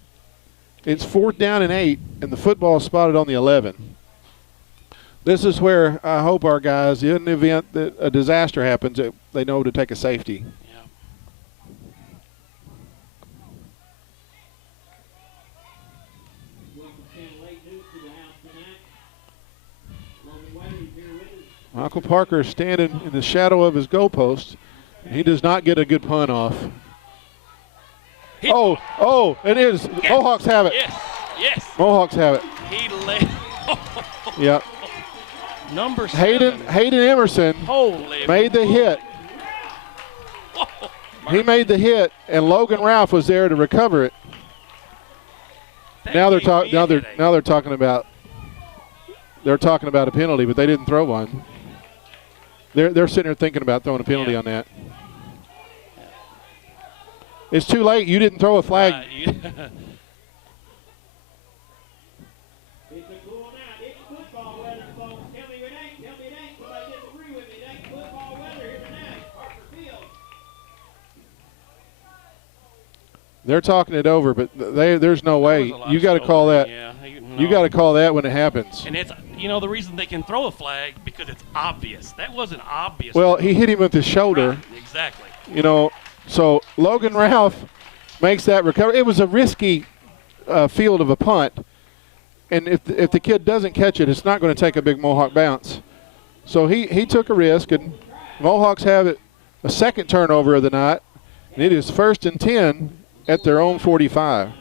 It's 4th down and 8, and the football is spotted on the 11. This is where I hope our guys, in the event that a disaster happens, that they know to take a safety. Michael Parker is standing in the shadow of his goalpost. He does not get a good punt off. It is. Yes. Mohawks have it. Yes. Mohawks have it. He led. Yep. Number 7. Hayden Emerson made the hit. He made the hit, and Logan Ralph was there to recover it. Now they're talking about a penalty, but they didn't throw one. They're sitting there thinking about throwing a penalty on that. It's too late. You didn't throw a flag. It's a cool now. It's football weather, folks. Tell me it ain't. Somebody disagree with me. It ain't football weather here tonight. Parker Field. They're talking it over, but there's no way. You got to call that. Yeah, You got to call that when it happens. And it's the reason they can throw a flag because it's obvious. That wasn't obvious. Well, he hit him with his shoulder. Right, exactly. You know, so Logan Ralph makes that recovery. It was a risky field of a punt. And if the kid doesn't catch it, it's not going to take a big Mohawk bounce. So he took a risk, and Mohawks have it a second turnover of the night, and it is 1st and 10 at their own 45.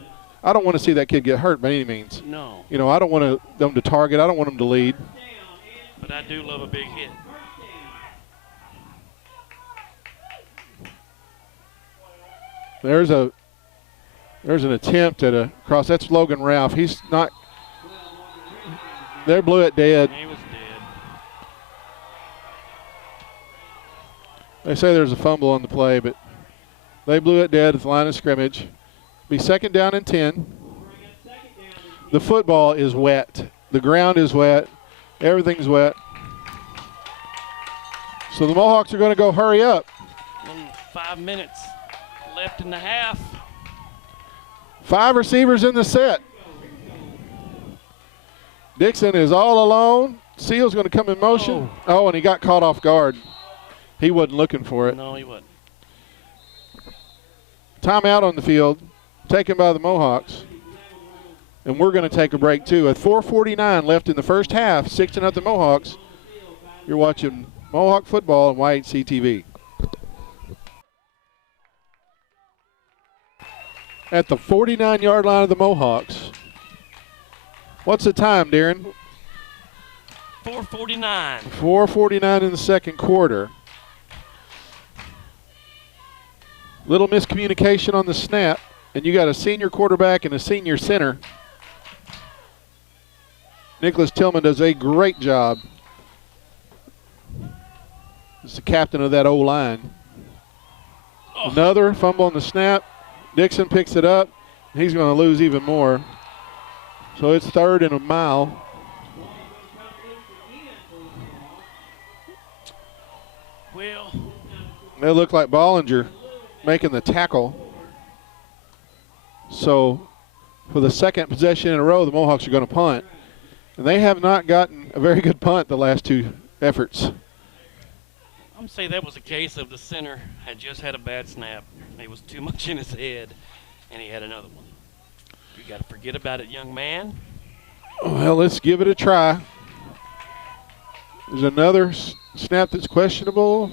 I don't want to see that kid get hurt by any means. No. You know, I don't want them to target. I don't want them to lead. But I do love a big hit. There's an attempt at a cross. That's Logan Ralph. He's not. They blew it dead. He was dead. They say there's a fumble on the play, but they blew it dead at the line of scrimmage. Be 2nd down and 10. The football is wet. The ground is wet. Everything's wet. So the Mohawks are going to go hurry up. 5 minutes left in the half. 5 receivers in the set. Dixon is all alone. Seal's going to come in motion. Oh, and he got caught off guard. He wasn't looking for it. No, he wasn't. Timeout on the field, taken by the Mohawks. And we're going to take a break, too. At 4:49 left in the first half, 6-0 Mohawks. You're watching Mohawk football on YHC TV. At the 49-yard line of the Mohawks. What's the time, Darren? 4:49. 4:49 in the second quarter. Little miscommunication on the snap, and you got a senior quarterback and a senior center. Nicholas Tillman does a great job. He's the captain of that O-line. Oh. Another fumble on the snap. Dixon picks it up. He's going to lose even more. So it's 3rd and a mile. Well, They look like Bollinger making the tackle. So for the second possession in a row, the Mohawks are going to punt. And they have not gotten a very good punt the last 2 efforts. I'm going to say that was a case of the center had just had a bad snap. He was too much in his head, and he had another one. You got to forget about it, young man. Well, let's give it a try. There's another snap that's questionable.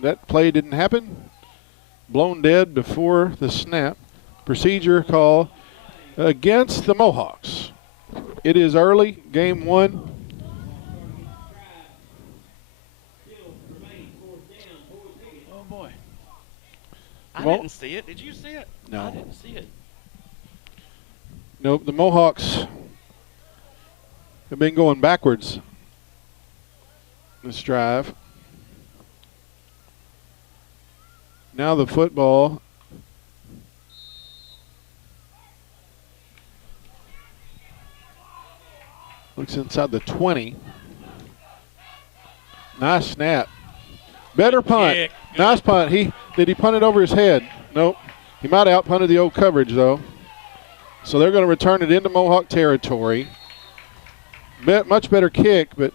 That play didn't happen. Blown dead before the snap. Procedure call against the Mohawks. It is early, game 1. Oh, boy. I didn't see it. Did you see it? No. I didn't see it. Nope, the Mohawks have been going backwards this drive. Now the football looks inside the 20. Nice snap. Better punt. Kick. Nice punt. Did he punt it over his head? Nope. He might have out-punted the old coverage, though. So they're going to return it into Mohawk territory. Much better kick, but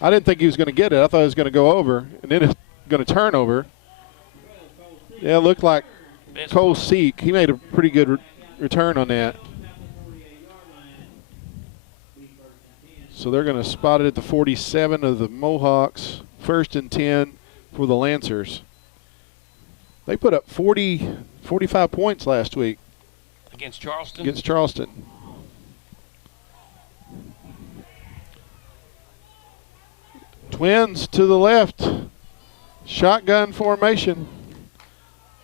I didn't think he was going to get it. I thought it was going to go over, and then it's going to turn over. Yeah, it looked like Cole Seek. He made a pretty good return on that. So they're going to spot it at the 47 of the Mohawks. 1st and 10 for the Lancers. They put up 45 points last week. Against Charleston? Against Charleston. Twins to the left. Shotgun formation.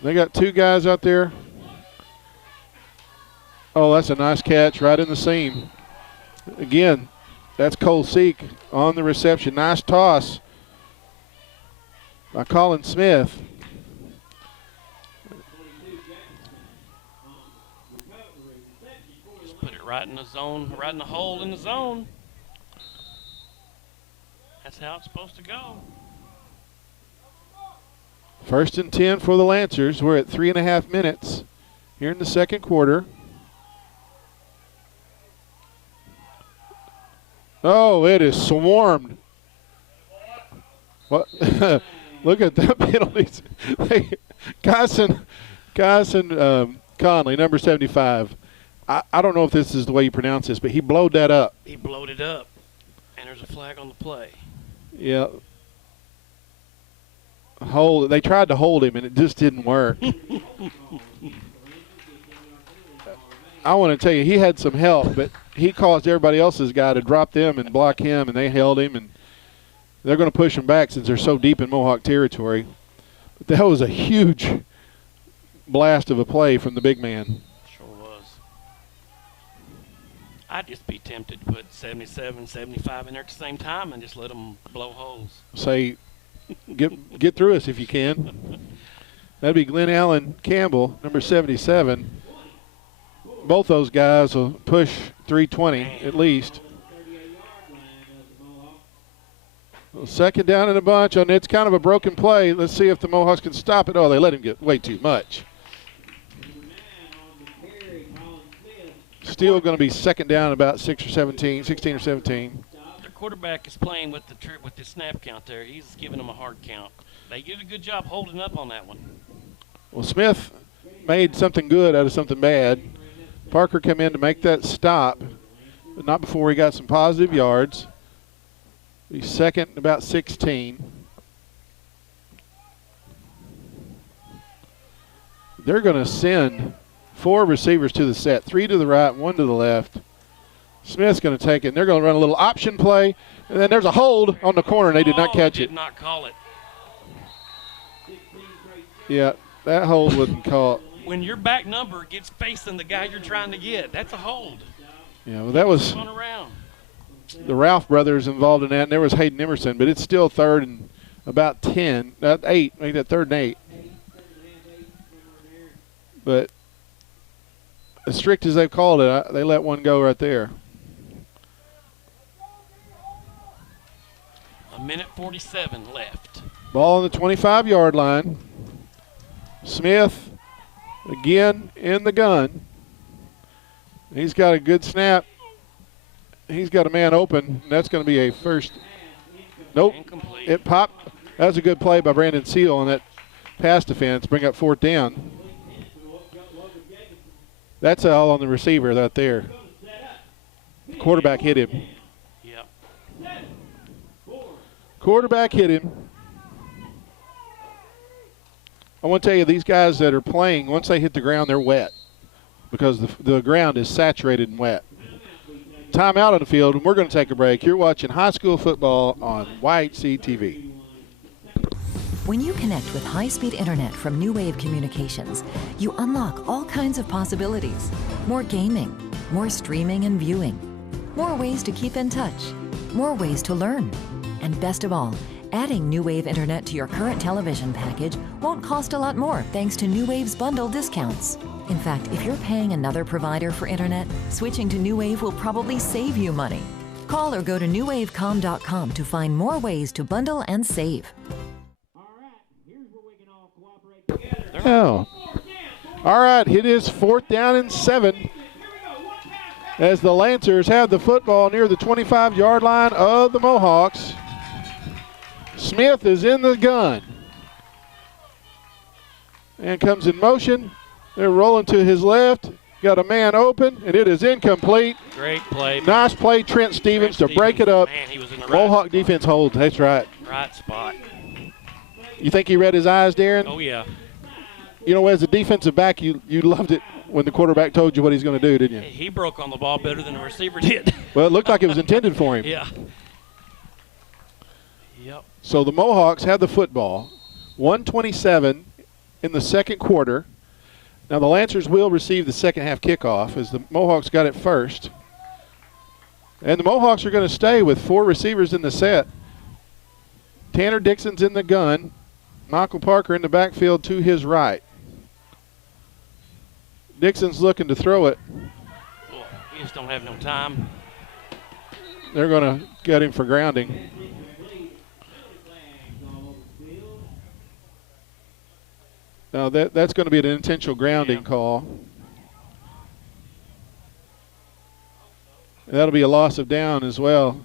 They got 2 guys out there. Oh, that's a nice catch right in the seam. Again, that's Cole Seek on the reception. Nice toss by Colin Smith. Just put it right in the zone, right in the hole in the zone. That's how it's supposed to go. 1st and 10 for the Lancers. We're at 3.5 minutes here in the second quarter. Oh, it is swarmed. What? Look at the penalties. Kyson Conley, number 75. I don't know if this is the way you pronounce this, but he blowed that up. He blowed it up, and there's a flag on the play. Yeah. They tried to hold him, and it just didn't work. I want to tell you, he had some help, but he caused everybody else's guy to drop them and block him, and they held him, and they're going to push him back since they're so deep in Mohawk territory. But that was a huge blast of a play from the big man. Sure was. I'd just be tempted to put 77, 75 in there at the same time and just let them blow holes. Say, get through us if you can. That'd be Glenn Allen Campbell, number 77. Both those guys will push 320 at least. Well, second down in a bunch, and it's kind of a broken play. Let's see if the Mohawks can stop it. Oh, they let him get way too much. Still going to be second down about 16 or 17. Their quarterback is playing with the snap count there. He's giving them a hard count. They did a good job holding up on that one. Well, Smith made something good out of something bad. Parker came in to make that stop, but not before he got some positive yards. He's second and about 16. They're going to send 4 receivers to the set, 3 to the right, 1 to the left. Smith's going to take it, and they're going to run a little option play, and then there's a hold on the corner, and they did not catch it. Did not call it. Yeah, that hold wasn't caught. When your back number gets facing the guy you're trying to get, that's a hold. Yeah, well, that was Run around. the Ralph brothers involved in that, and there was Hayden Emerson, but it's still third and about 10, 8, maybe that third and 8. But as strict as they've called it, they let one go right there. A minute 47 left. Ball on the 25-yard line. Smith again in the gun. He's got a good snap. He's got a man open, and that's going to be a first. Nope. Incomplete. It popped. That was a good play by Brandon Seal on that pass defense. Bring up 4th down. That's all on the receiver right there. Quarterback hit him. Yep. Quarterback hit him. I want to tell you, these guys that are playing, once they hit the ground, they're wet because the ground is saturated and wet. Timeout on the field, and we're going to take a break. You're watching high school football on YHC TV. When you connect with high-speed internet from New Wave Communications, you unlock all kinds of possibilities. More gaming, more streaming and viewing, more ways to keep in touch, more ways to learn. And best of all, adding New Wave internet to your current television package won't cost a lot more thanks to New Wave's bundle discounts. In fact, if you're paying another provider for internet, switching to New Wave will probably save you money. Call or go to newwavecom.com to find more ways to bundle and save. Oh. All right, it is 4th down and 7 as the Lancers have the football near the 25-yard line of the Mohawks. Smith is in the gun and comes in motion. They're rolling to his left. Got a man open, and it is incomplete. Great play. Nice play, Trent Stevens, to break it up. Man, he was in the Mohawk defense holds. That's right. right spot. You think he read his eyes, Darren? Oh, yeah. You know, as a defensive back, you loved it when the quarterback told you what he's going to do, didn't you? He broke on the ball better than the receiver did. Well, it looked like it was intended for him. Yeah. Yep. So the Mohawks have the football. 1:27 in the second quarter. Now the Lancers will receive the second half kickoff as the Mohawks got it first. And the Mohawks are going to stay with 4 receivers in the set. Tanner Dixon's in the gun. Michael Parker in the backfield to his right. Dixon's looking to throw it. Well, he just don't have no time. They're going to get him for grounding. Now that's going to be an intentional grounding call. And that'll be a loss of down as well.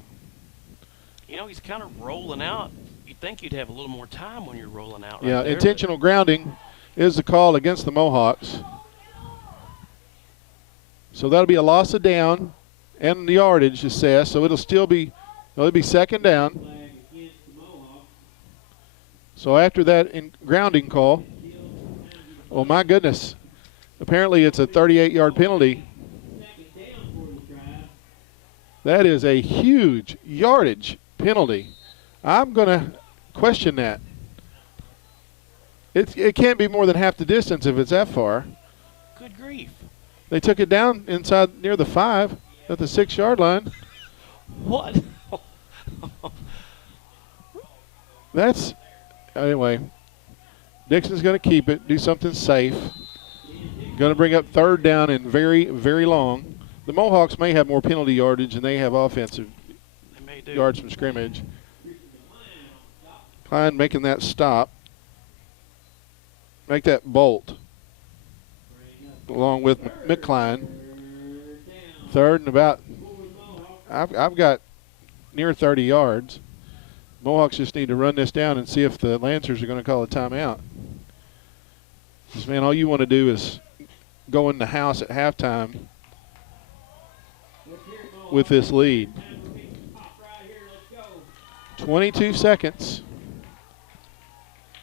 You know, he's kind of rolling out. You think you'd have a little more time when you're rolling out. Yeah, right there, intentional grounding is the call against the Mohawks. So that'll be a loss of down and the yardage assessed. So it'll be 2nd down. So after that grounding call, oh my goodness, apparently it's a 38-yard penalty. That is a huge yardage penalty. I'm going to question that. It can't be more than half the distance if it's that far. Good grief. They took it down inside near the 5 at the 6-yard line. What? That's, anyway, Dixon's going to keep it, do something safe. Going to bring up 3rd down and very, very long. The Mohawks may have more penalty yardage than they have offensive yards from scrimmage. Klein making that stop. Make that bolt along with McCline. 3rd and about, I've got near 30 yards. Mohawks just need to run this down and see if the Lancers are going to call a timeout. Because, man, all you want to do is go in the house at halftime with this lead. 22 seconds.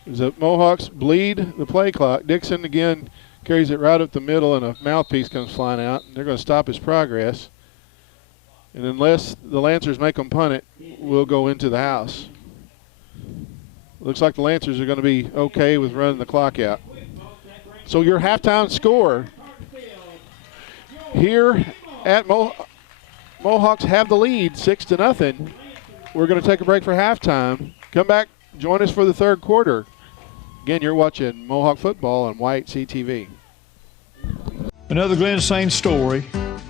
The Mohawks bleed the play clock. Dixon again carries it right up the middle and a mouthpiece comes flying out. They're going to stop his progress. And unless the Lancers make them punt it, we'll go into the house. Looks like the Lancers are going to be okay with running the clock out. So your halftime score here at Mohawks have the lead 6-0. We're going to take a break for halftime. Come back, join us for the 3rd quarter. Again, you're watching Mohawk football on White CTV. Another Glen Sain story.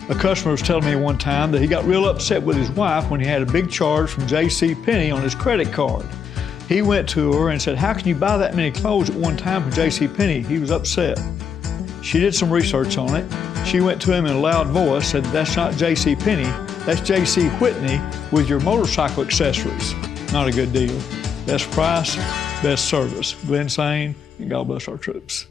A customer was telling me one time that he got real upset with his wife when he had a big charge from J.C. Penney on his credit card. He went to her and said, "How can you buy that many clothes at one time from J.C. Penney?" He was upset. She did some research on it. She went to him in a loud voice, said, "That's not J.C. Penney, that's J.C. Whitney with your motorcycle accessories." Not a good deal. Best price, best service. Glen Sain, and God bless our troops.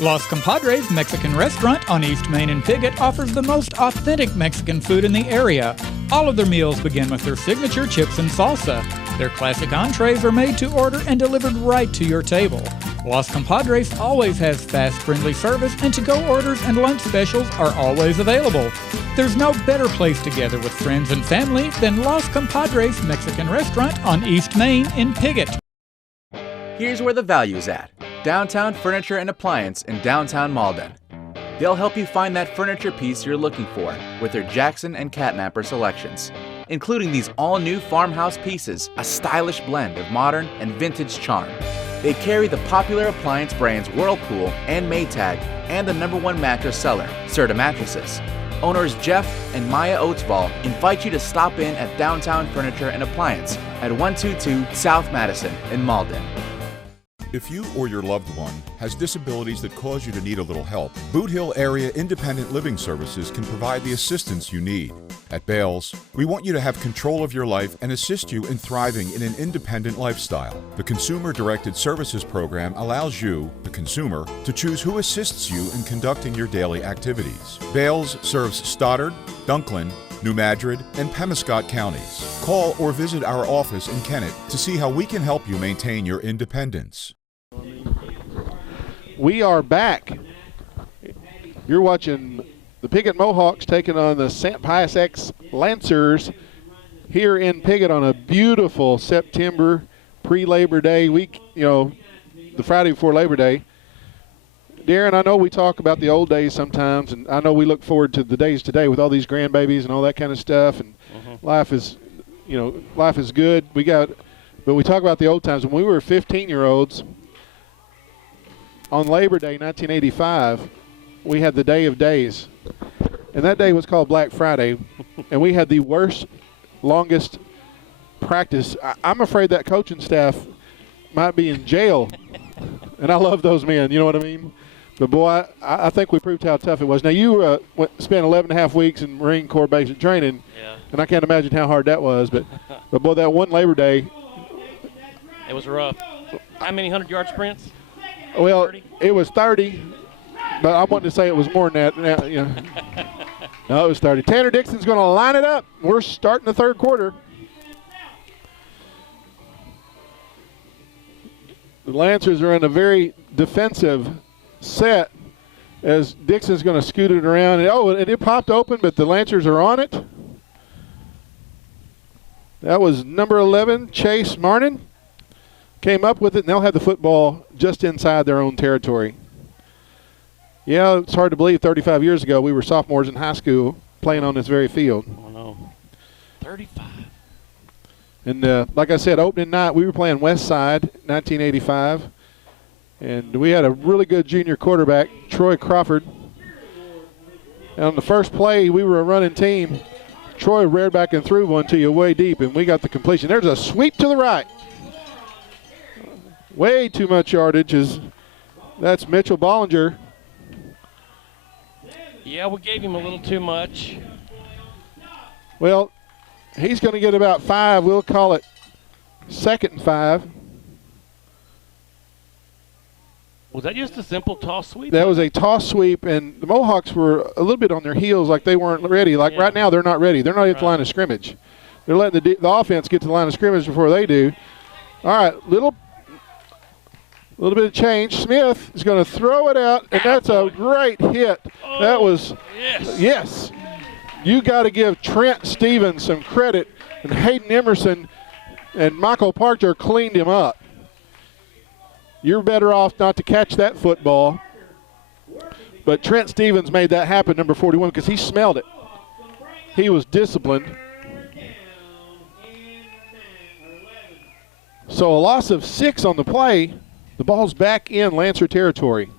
Los Compadres Mexican Restaurant on East Main in Piggott offers the most authentic Mexican food in the area. All of their meals begin with their signature chips and salsa. Their classic entrees are made to order and delivered right to your table. Los Compadres always has fast, friendly service, and to-go orders and lunch specials are always available. There's no better place to gather with friends and family than Los Compadres Mexican Restaurant on East Main in Piggott. Here's where the value's at. Downtown Furniture and Appliance in downtown Malden. They'll help you find that furniture piece you're looking for with their Jackson and Catnapper selections, including these all-new farmhouse pieces, a stylish blend of modern and vintage charm. They carry the popular appliance brands Whirlpool and Maytag and the #1 mattress seller, Serta Mattresses. Owners Jeff and Maya Oatsball invite you to stop in at Downtown Furniture and Appliance at 122 South Madison in Malden. If you or your loved one has disabilities that cause you to need a little help, Boot Hill Area Independent Living Services can provide the assistance you need. At Bales, we want you to have control of your life and assist you in thriving in an independent lifestyle. The Consumer Directed Services Program allows you, the consumer, to choose who assists you in conducting your daily activities. Bales serves Stoddard, Dunklin, New Madrid, and Pemiscot counties. Call or visit our office in Kennett to see how we can help you maintain your independence. We are back. You're watching the Piggott Mohawks taking on the St. Pius X Lancers here in Piggott on a beautiful September pre-Labor Day week, the Friday before Labor Day. Darren, I know we talk about the old days sometimes, and I know we look forward to the days today with all these grandbabies and all that kind of stuff, and life is good. But we talk about the old times. When we were 15-year-olds, on Labor Day 1985, we had the Day of Days. And that day was called Black Friday. And we had the worst, longest practice. I'm afraid that coaching staff might be in jail. And I love those men, you know what I mean? But, boy, I think we proved how tough it was. Now, you spent 11 and a half weeks in Marine Corps basic training, and I can't imagine how hard that was. But boy, that one Labor Day. It was rough. How many 100-yard sprints? Well, 30? It was 30, but I wanted to say it was more than that. Now, you know. No, it was 30. Tanner Dixon's going to line it up. We're starting the third quarter. The Lancers are in a very defensive set as Dixon's going to scoot it around. And it popped open, but the Lancers are on it. That was number 11, Chase Marnin. Came up with it, and they'll have the football just inside their own territory. Yeah, it's hard to believe 35 years ago we were sophomores in high school playing on this very field. Oh, no. 35. And like I said, opening night, we were playing West Side, 1985. And we had a really good junior quarterback, Troy Crawford. And on the first play, we were a running team. Troy reared back and threw one to you way deep, and we got the completion. There's a sweep to the right. Way too much yardage. That's Mitchell Bollinger. Yeah, we gave him a little too much. Well, he's going to get about 5. We'll call it 2nd and 5. Was that just a simple toss sweep? That was a toss sweep, and the Mohawks were a little bit on their heels like they weren't ready. Like right now, they're not ready. They're not at the line of scrimmage. They're letting the offense get to the line of scrimmage before they do. All right, little bit of change. Smith is going to throw it out, and that's a great hit. That was yes. You got to give Trent Stevens some credit, and Hayden Emerson and Michael Parker cleaned him up. You're better off not to catch that football. But Trent Stevens made that happen, number 41, because he smelled it. He was disciplined. So a loss of 6 on the play. The ball's back in Lancer territory.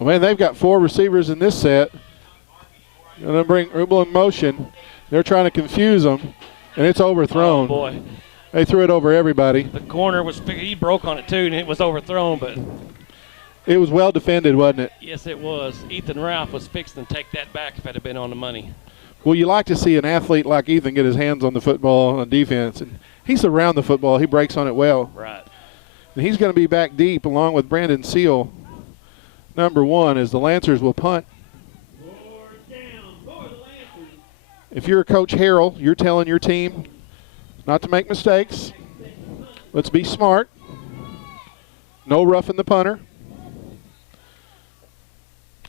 Oh, man, they've got 4 receivers in this set. Going to bring Rubel in motion. They're trying to confuse them, and it's overthrown. Oh, boy. They threw it over everybody. The corner was – he broke on it, too, and it was overthrown, but – it was well defended, wasn't it? yes, it was. Ethan Ralph was fixing to take that back if it had been on the money. Well, you like to see an athlete like Ethan get his hands on the football on defense. And he's around the football. He breaks on it well. Right. And he's going to be back deep along with Brandon Seal, number 1, as the Lancers will punt. If you're Coach Harrell, you're telling your team not to make mistakes. Let's be smart. No roughing the punter.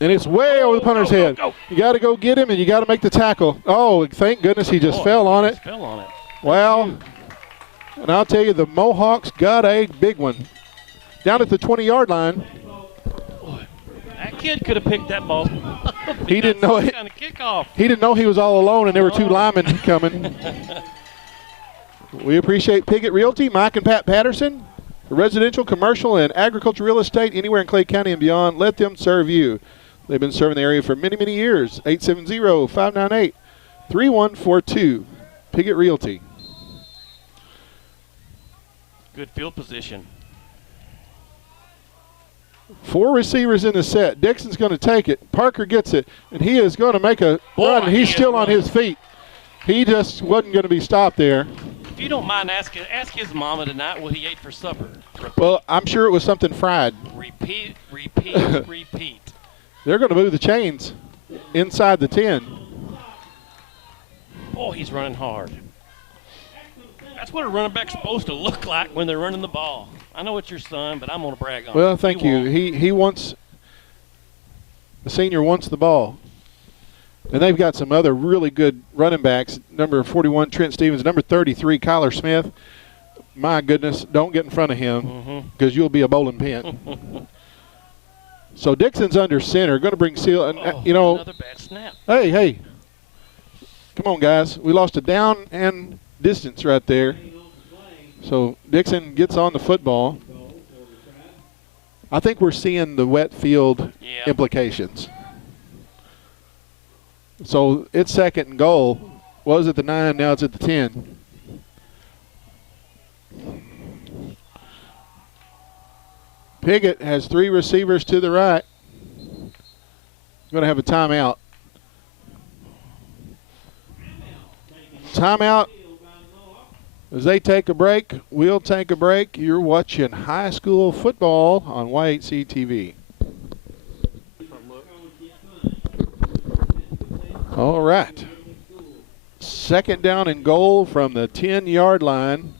And it's way over the punter's head. Go. You got to go get him, and you got to make the tackle. Oh, thank goodness he just fell on it. Fell on it. Well, and I'll tell you, the Mohawks got a big one. Down at the 20-yard line. Boy, that kid could have picked that ball. He didn't know it. Kind of kickoff. He didn't know he was all alone, and there were 2 linemen coming. We appreciate Piggott Realty, Mike and Pat Patterson. For residential, commercial, and agriculture real estate anywhere in Clay County and beyond, let them serve you. They've been serving the area for many, many years. 870-598-3142. Piggott Realty. Good field position. 4 receivers in the set. Dixon's going to take it. Parker gets it, and he is going to make a run, and he's still on his feet. He just wasn't going to be stopped there. If you don't mind ask his mama tonight what he ate for supper. Well, I'm sure it was something fried. Repeat. They're going to move the chains inside the 10. Oh, he's running hard. That's what a running back's supposed to look like when they're running the ball. I know it's your son, but I'm going to brag on him. Well, thank you. He wants – the senior wants the ball. And they've got some other really good running backs. Number 41, Trent Stevens. Number 33, Kyler Smith. My goodness, don't get in front of him because you'll be a bowling pin. So Dixon's under center. Going to bring Seal. Another bad snap. Hey. Come on, guys. We lost a down and distance right there. So Dixon gets on the football. I think we're seeing the wet field implications. So it's 2nd and goal. Was at the 9, now it's at the 10. Piggott has 3 receivers to the right. Going to have a timeout. Timeout. As they take a break, we'll take a break. You're watching high school football on Y8C TV. All right. 2nd down and goal from the 10-yard line.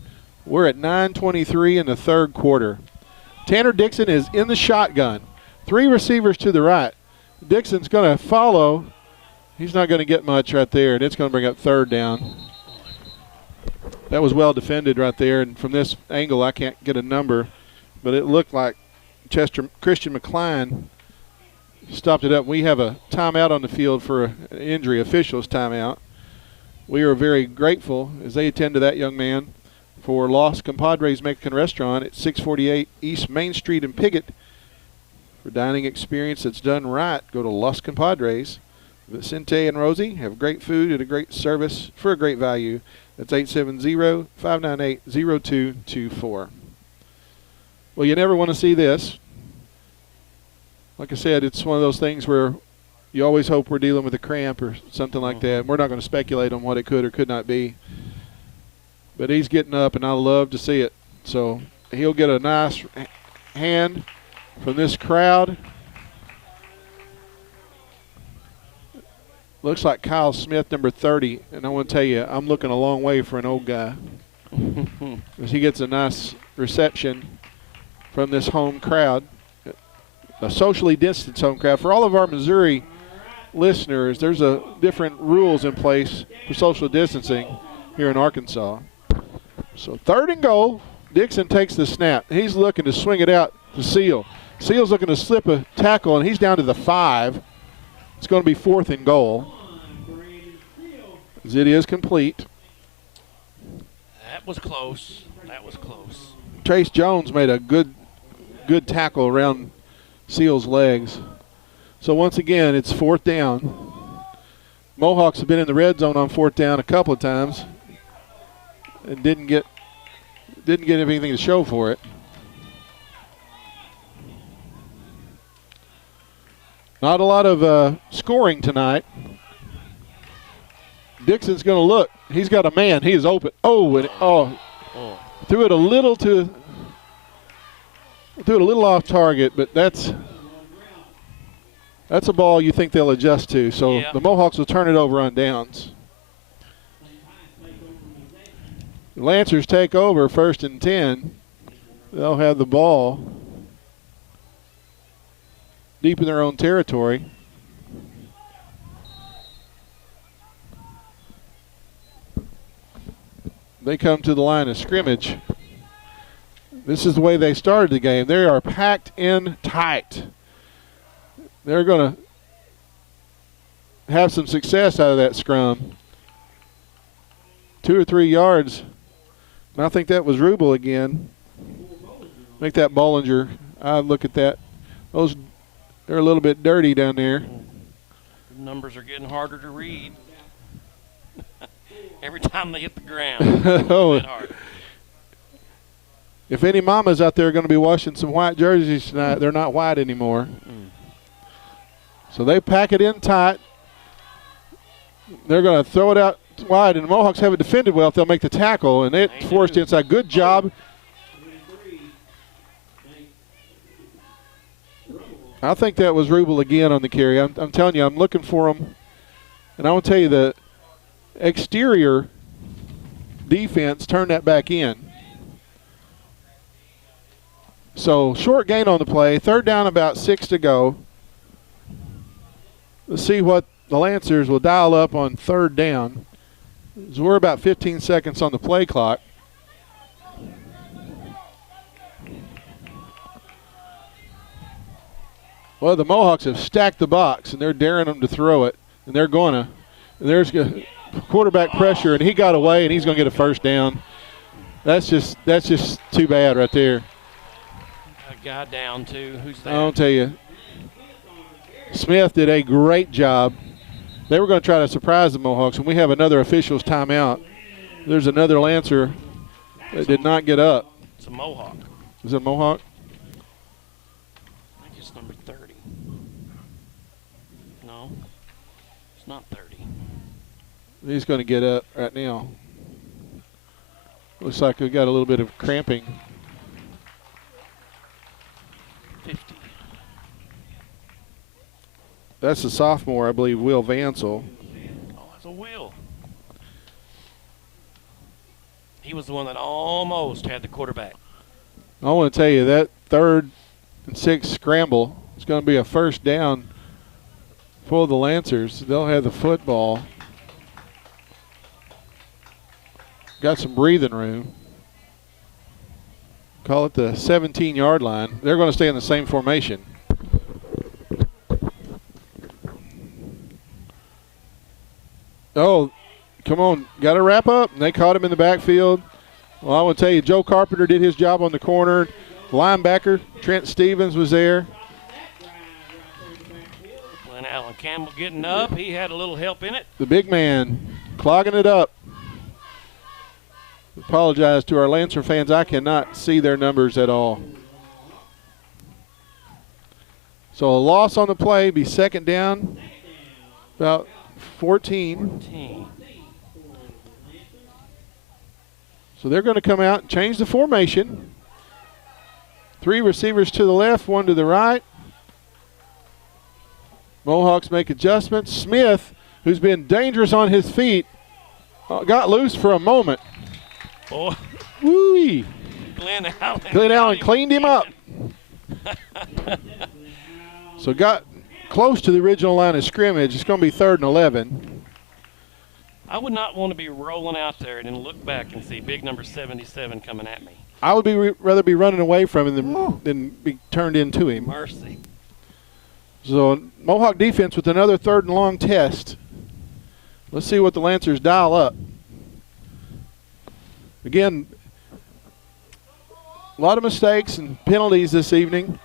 We're at 9:23 in the 3rd quarter. Tanner Dixon is in the shotgun. 3 receivers to the right. Dixon's going to follow. He's not going to get much right there, and it's going to bring up 3rd down. That was well defended right there, and from this angle I can't get a number, but it looked like Christian McCline stopped it up. We have a timeout on the field for an injury, officials timeout. We are very grateful as they attend to that young man for Los Compadres Mexican Restaurant at 648 East Main Street in Piggott. For dining experience that's done right, go to Los Compadres. Vicente and Rosie have great food at a great service for a great value. That's 870-598-0224. Well, you never want to see this. Like I said, it's one of those things where you always hope we're dealing with a cramp or something like that. We're not going to speculate on what it could or could not be. But he's getting up, and I love to see it. So he'll get a nice hand from this crowd. Looks like Kyle Smith, number 30. And I want to tell you, I'm looking a long way for an old guy. As he gets a nice reception from this home crowd. A socially distanced home crowd. For all of our Missouri listeners, there's different rules in place for social distancing here in Arkansas. So 3rd and goal. Dixon takes the snap. He's looking to swing it out to Seal. Seal's looking to slip a tackle, and he's down to the 5. It's going to be 4th and goal. As it is complete. That was close. That was close. Trace Jones made a good tackle around Seal's legs. So once again, it's 4th down. Mohawks have been in the red zone on 4th down a couple of times and didn't get anything to show for it. Not a lot of scoring tonight. Dixon's going to look. He's got a man. He is open. Threw it a little off target, but that's a ball you think they'll adjust to. So the Mohawks will turn it over on downs. The Lancers take over 1st and 10. They'll have the ball deep in their own territory. They come to the line of scrimmage. This is the way they started the game. They are packed in tight. They're going to have some success out of that scrum. 2 or 3 yards. And I think that was Rubel again. Make that Bollinger. I look at that. They're a little bit dirty down there. The numbers are getting harder to read. Every time they hit the ground. Hard. If any mamas out there are going to be washing some white jerseys tonight, they're not white anymore. So they pack it in tight. They're going to throw it out wide, and the Mohawks haven't defended well if they'll make the tackle, and it's forced inside. Good job. I think that was Rubel again on the carry. I'm telling you, I'm looking for him. And I want to tell you, the exterior defense turned that back in. So short gain on the play. 3rd down, about 6 to go. Let's see what the Lancers will dial up on 3rd down. So we're about 15 seconds on the play clock. Well, the Mohawks have stacked the box, and they're daring them to throw it, and they're going to. And there's quarterback pressure, and he got away, and he's going to get a 1st down. That's just too bad right there. A guy down too. Who's that? I'll tell you, Smith did a great job. They were going to try to surprise the Mohawks, and we have another official's timeout. There's another Lancer that did not get up. It's a Mohawk. Is it a Mohawk? That's number 30. No, it's not 30. He's going to get up right now. Looks like we got a little bit of cramping. 50. That's the sophomore, I believe, Will Vansel. Oh, that's a Will. He was the one that almost had the quarterback. I want to tell you, that 3rd and 6 scramble is going to be a first down for the Lancers. They'll have the football. Got some breathing room. Call it the 17-yard line. They're going to stay in the same formation. Oh, come on. Got to wrap up. And they caught him in the backfield. Well, I want to tell you, Joe Carpenter did his job on the corner. Linebacker, Trent Stevens was there. Glenn Allen Campbell getting up. He had a little help in it. The big man clogging it up. Apologize to our Lancer fans. I cannot see their numbers at all. So a loss on the play, be second down, about 14. So they're going to come out and change the formation. 3 receivers to the left, 1 to the right. Mohawks make adjustments. Smith, who's been dangerous on his feet, got loose for a moment. Boy. Woo-wee. Glenn Allen cleaned him up. So got close to the original line of scrimmage. It's going to be 3rd and 11. I would not want to be rolling out there and then look back and see big number 77 coming at me. I would rather be running away from him than be turned into him. Mercy. So Mohawk defense with another 3rd and long test. Let's see what the Lancers dial up. Again, a lot of mistakes and penalties this evening.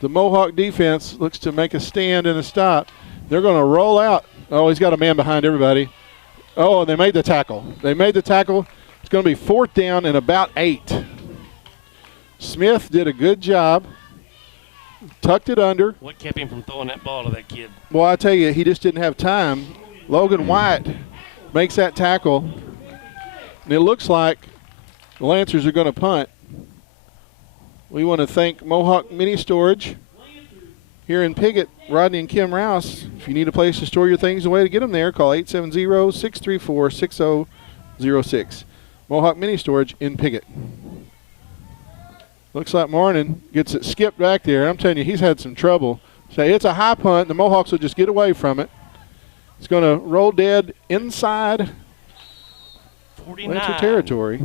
The Mohawk defense looks to make a stand and a stop. They're going to roll out. Oh, he's got a man behind everybody. Oh, and they made the tackle. They made the tackle. It's going to be 4th down and about 8. Smith did a good job. Tucked it under. What kept him from throwing that ball to that kid? Well, I tell you, he just didn't have time. Logan White makes that tackle. And it looks like the Lancers are going to punt. We want to thank Mohawk Mini Storage here in Piggott, Rodney and Kim Rouse. If you need a place to store your things, a way to get them there, call 870-634-6006. Mohawk Mini Storage in Piggott. Looks like Marnin gets it skipped back there. I'm telling you, he's had some trouble. So it's a high punt. The Mohawks will just get away from it. It's going to roll dead inside 49. Lancer territory.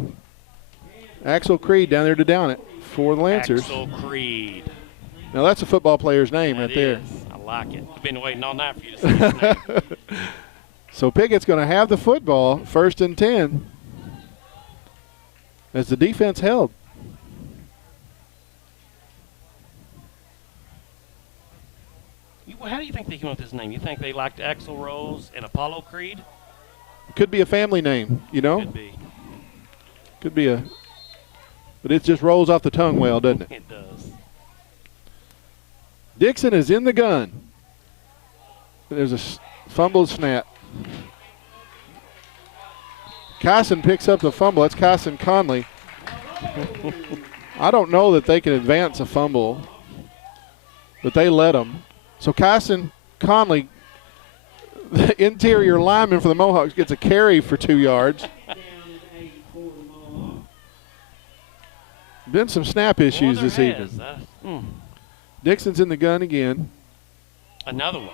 Axel Creed down there to down it for the Lancers. Axel Creed. Now that's a football player's name That right there. is. I like it. I've been waiting all night for you to say his name. So Piggott's going to have the football, 1st and 10, as the defense held. How do you think they came up with this name? You think they liked Axl Rose and Apollo Creed? Could be a family name, you know? Could be. Could be a, but it just rolls off the tongue well, doesn't it? It does. Dixon is in the gun. There's a fumbled snap. Kyson picks up the fumble. That's Kyson Conley. I don't know that they can advance a fumble, but they let them. So Kyson Conley, the interior lineman for the Mohawks, gets a carry for 2 yards. Been some snap issues this evening. Dixon's in the gun again. Another one.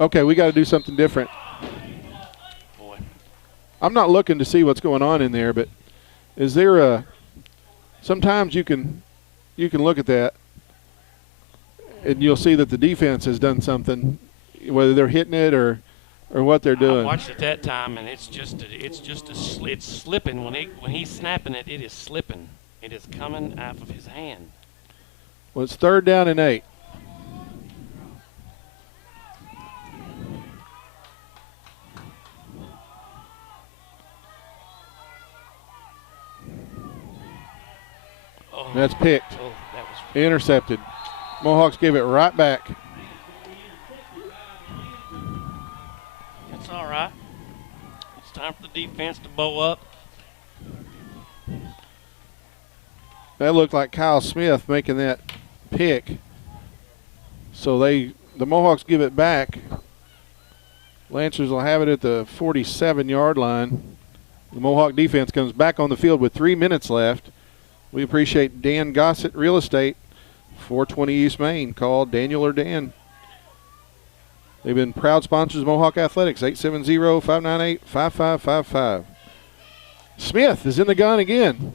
Okay, we got to do something different. Boy. I'm not looking to see what's going on in there, but is there a? Sometimes you can look at that, and you'll see that the defense has done something, whether they're hitting it or what they're doing. I watched it that time, and it's slipping when he's snapping it. It is slipping. It is coming out of his hand. Well, it's 3rd down and 8. Oh. That's picked. Oh, that was Intercepted. Mohawks gave it right back. That's all right. It's time for the defense to bow up. That looked like Kyle Smith making that pick. So the Mohawks give it back. Lancers will have it at the 47-yard line. The Mohawk defense comes back on the field with 3 minutes left. We appreciate Dan Gossett Real Estate, 420 East Main. Call Daniel or Dan. They've been proud sponsors of Mohawk Athletics, 870-598-5555. Smith is in the gun again.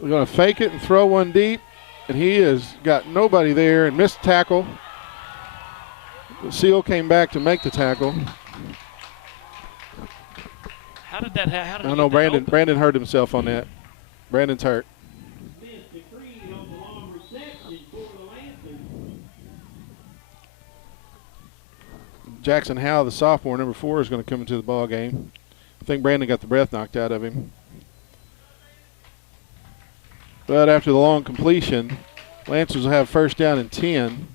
We're going to fake it and throw one deep, and he has got nobody there and missed tackle. The Seal came back to make the tackle. How did that happen? I don't know, Brandon hurt himself on that. Brandon's hurt. Jackson Howe, the sophomore, number 4, is going to come into the ball game. I think Brandon got the breath knocked out of him. But after the long completion, Lancers will have first down and 10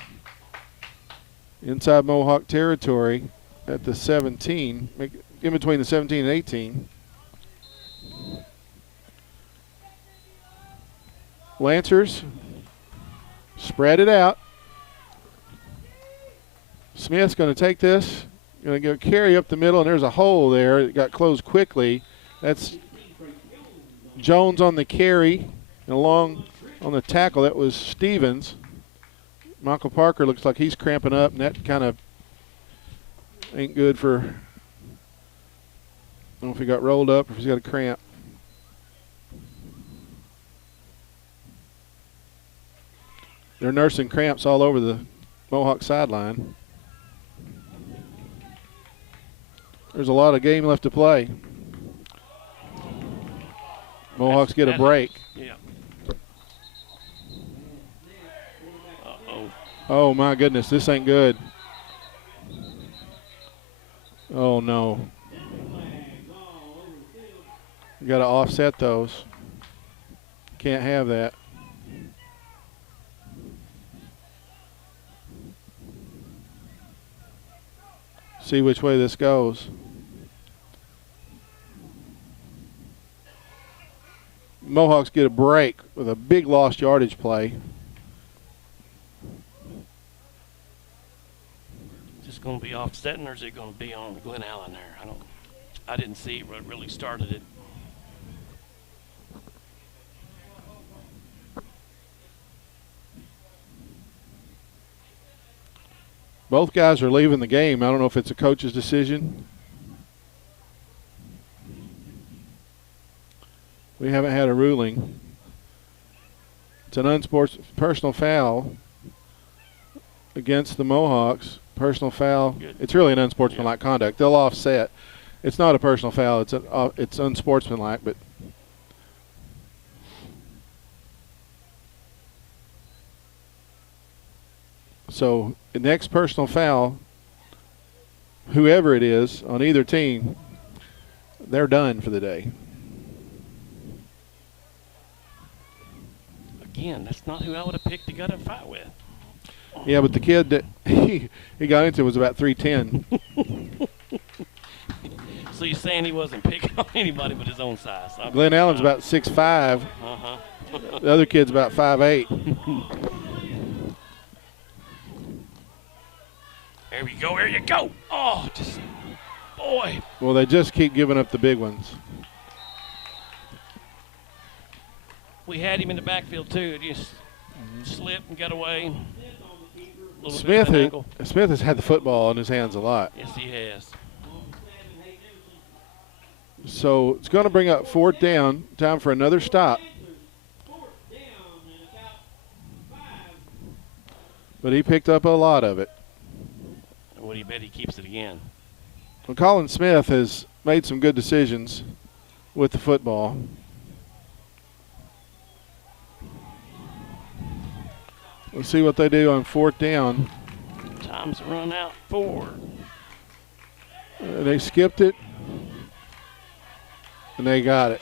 inside Mohawk territory at the 17, in between the 17 and 18. Lancers spread it out. Smith's going to take this, going to go carry up the middle, and there's a hole there. It got closed quickly. That's Jones on the carry, and along on the tackle, that was Stevens. Michael Parker looks like he's cramping up, and that kind of ain't good for, I don't know if he got rolled up or if he's got a cramp. They're nursing cramps all over the Mohawk sideline. There's a lot of game left to play. Mohawks get a break. Yeah. Oh, my goodness, this ain't good. Oh, no. You got to offset those. Can't have that. See which way this goes. Mohawks get a break with a big lost yardage play. Just going to be offsetting, or is it going to be on Glen Allen there? I didn't see what really started it. Both guys are leaving the game. I don't know if it's a coach's decision. We haven't had a ruling. It's an personal foul against the Mohawks. Personal foul. Good. It's really an unsportsmanlike conduct. They'll offset. It's not a personal foul. It's unsportsmanlike, but so the next personal foul, whoever it is on either team, they're done for the day. Again, that's not who I would have picked to get a fight with. Yeah, but the kid that he got into was about 310. So you're saying he wasn't picking on anybody but his own size? Glen Allen's about 6'5". The other kid's about 5'8". There we go. There you go. Oh, just boy. Well, they just keep giving up the big ones. We had him in the backfield too. It just slipped and got away. Smith has had the football in his hands a lot. Yes, he has. So it's going to bring up fourth down. Time for another stop. But he picked up a lot of it. What do you bet he keeps it again? Well, Colin Smith has made some good decisions with the football. Let's see what they do on fourth down. Time's run out 4. They skipped it, and they got it.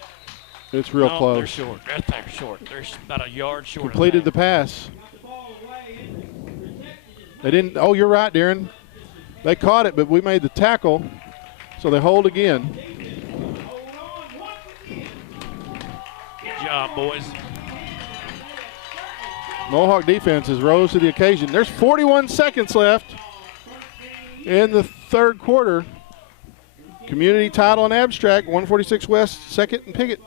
It's real No, close. They're short. They're short. They're about a yard short. Completed the of pass. They didn't. Oh, you're right, Darren. They caught it, but we made the tackle, so they hold again. Good job, boys. Mohawk defense has rose to the occasion. There's 41 seconds left in the third quarter. Community title and abstract, 146 West, 2nd and Piggott.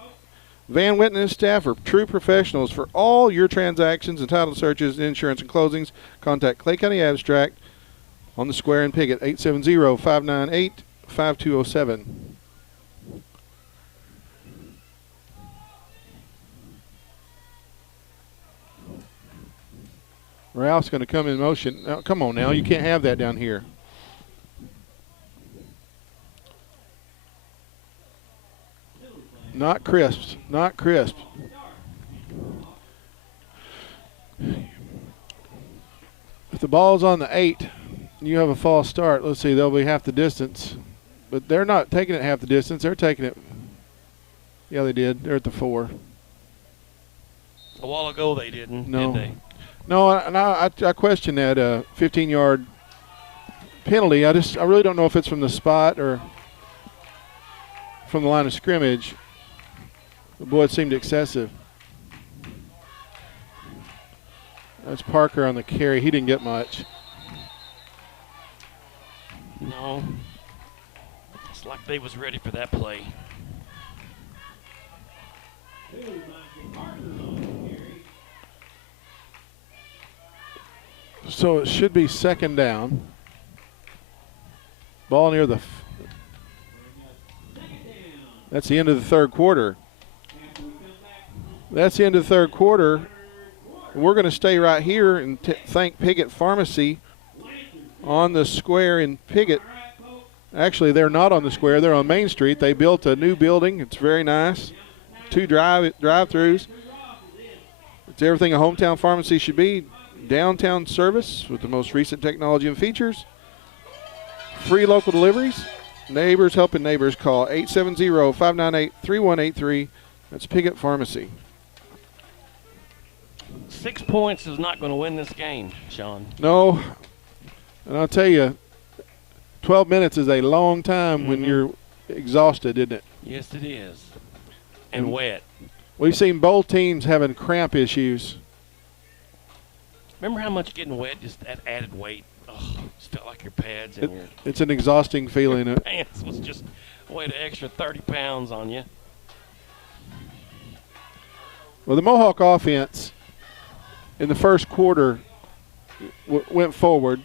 Van Witten and his staff are true professionals. For all your transactions and title searches, insurance and closings, contact Clay County Abstract on the square in Piggott, 870-598-5207. Ralph's going to come in motion. Now, come on now, you can't have that down here. Not crisp, not crisp. If the ball's on the 8, you have a false start. Let's see, they'll be half the distance. But they're not taking it half the distance. They're taking it. Yeah, they did. They're at the 4. A while ago they didn't, No. did they? No, and I question that 15-yard penalty. I really don't know if it's from the spot or from the line of scrimmage. Boy, it seemed excessive. That's Parker on the carry. He didn't get much. No. It's like they was ready for that play. So it should be 2nd down. Ball near the. That's the end of the third quarter. That's the end of the third quarter. We're going to stay right here and thank Piggott Pharmacy on the square in Piggott. Actually, they're not on the square. They're on Main Street. They built a new building. It's very nice. 2 drive-throughs. It's everything a hometown pharmacy should be. Downtown service with the most recent technology and features. Free local deliveries. Neighbors helping neighbors. Call 870-598-3183. That's Piggott Pharmacy. 6 points is not going to win this game, Sean. No. And I'll tell you, 12 minutes is a long time when you're exhausted, isn't it? Yes, it is. And wet. We've seen both teams having cramp issues. Remember how much getting wet, just that added weight? Oh, just felt like your pads and your It's an exhausting feeling. pants was just weighed an extra 30 pounds on you. Well, the Mohawk offense in the first quarter went forward.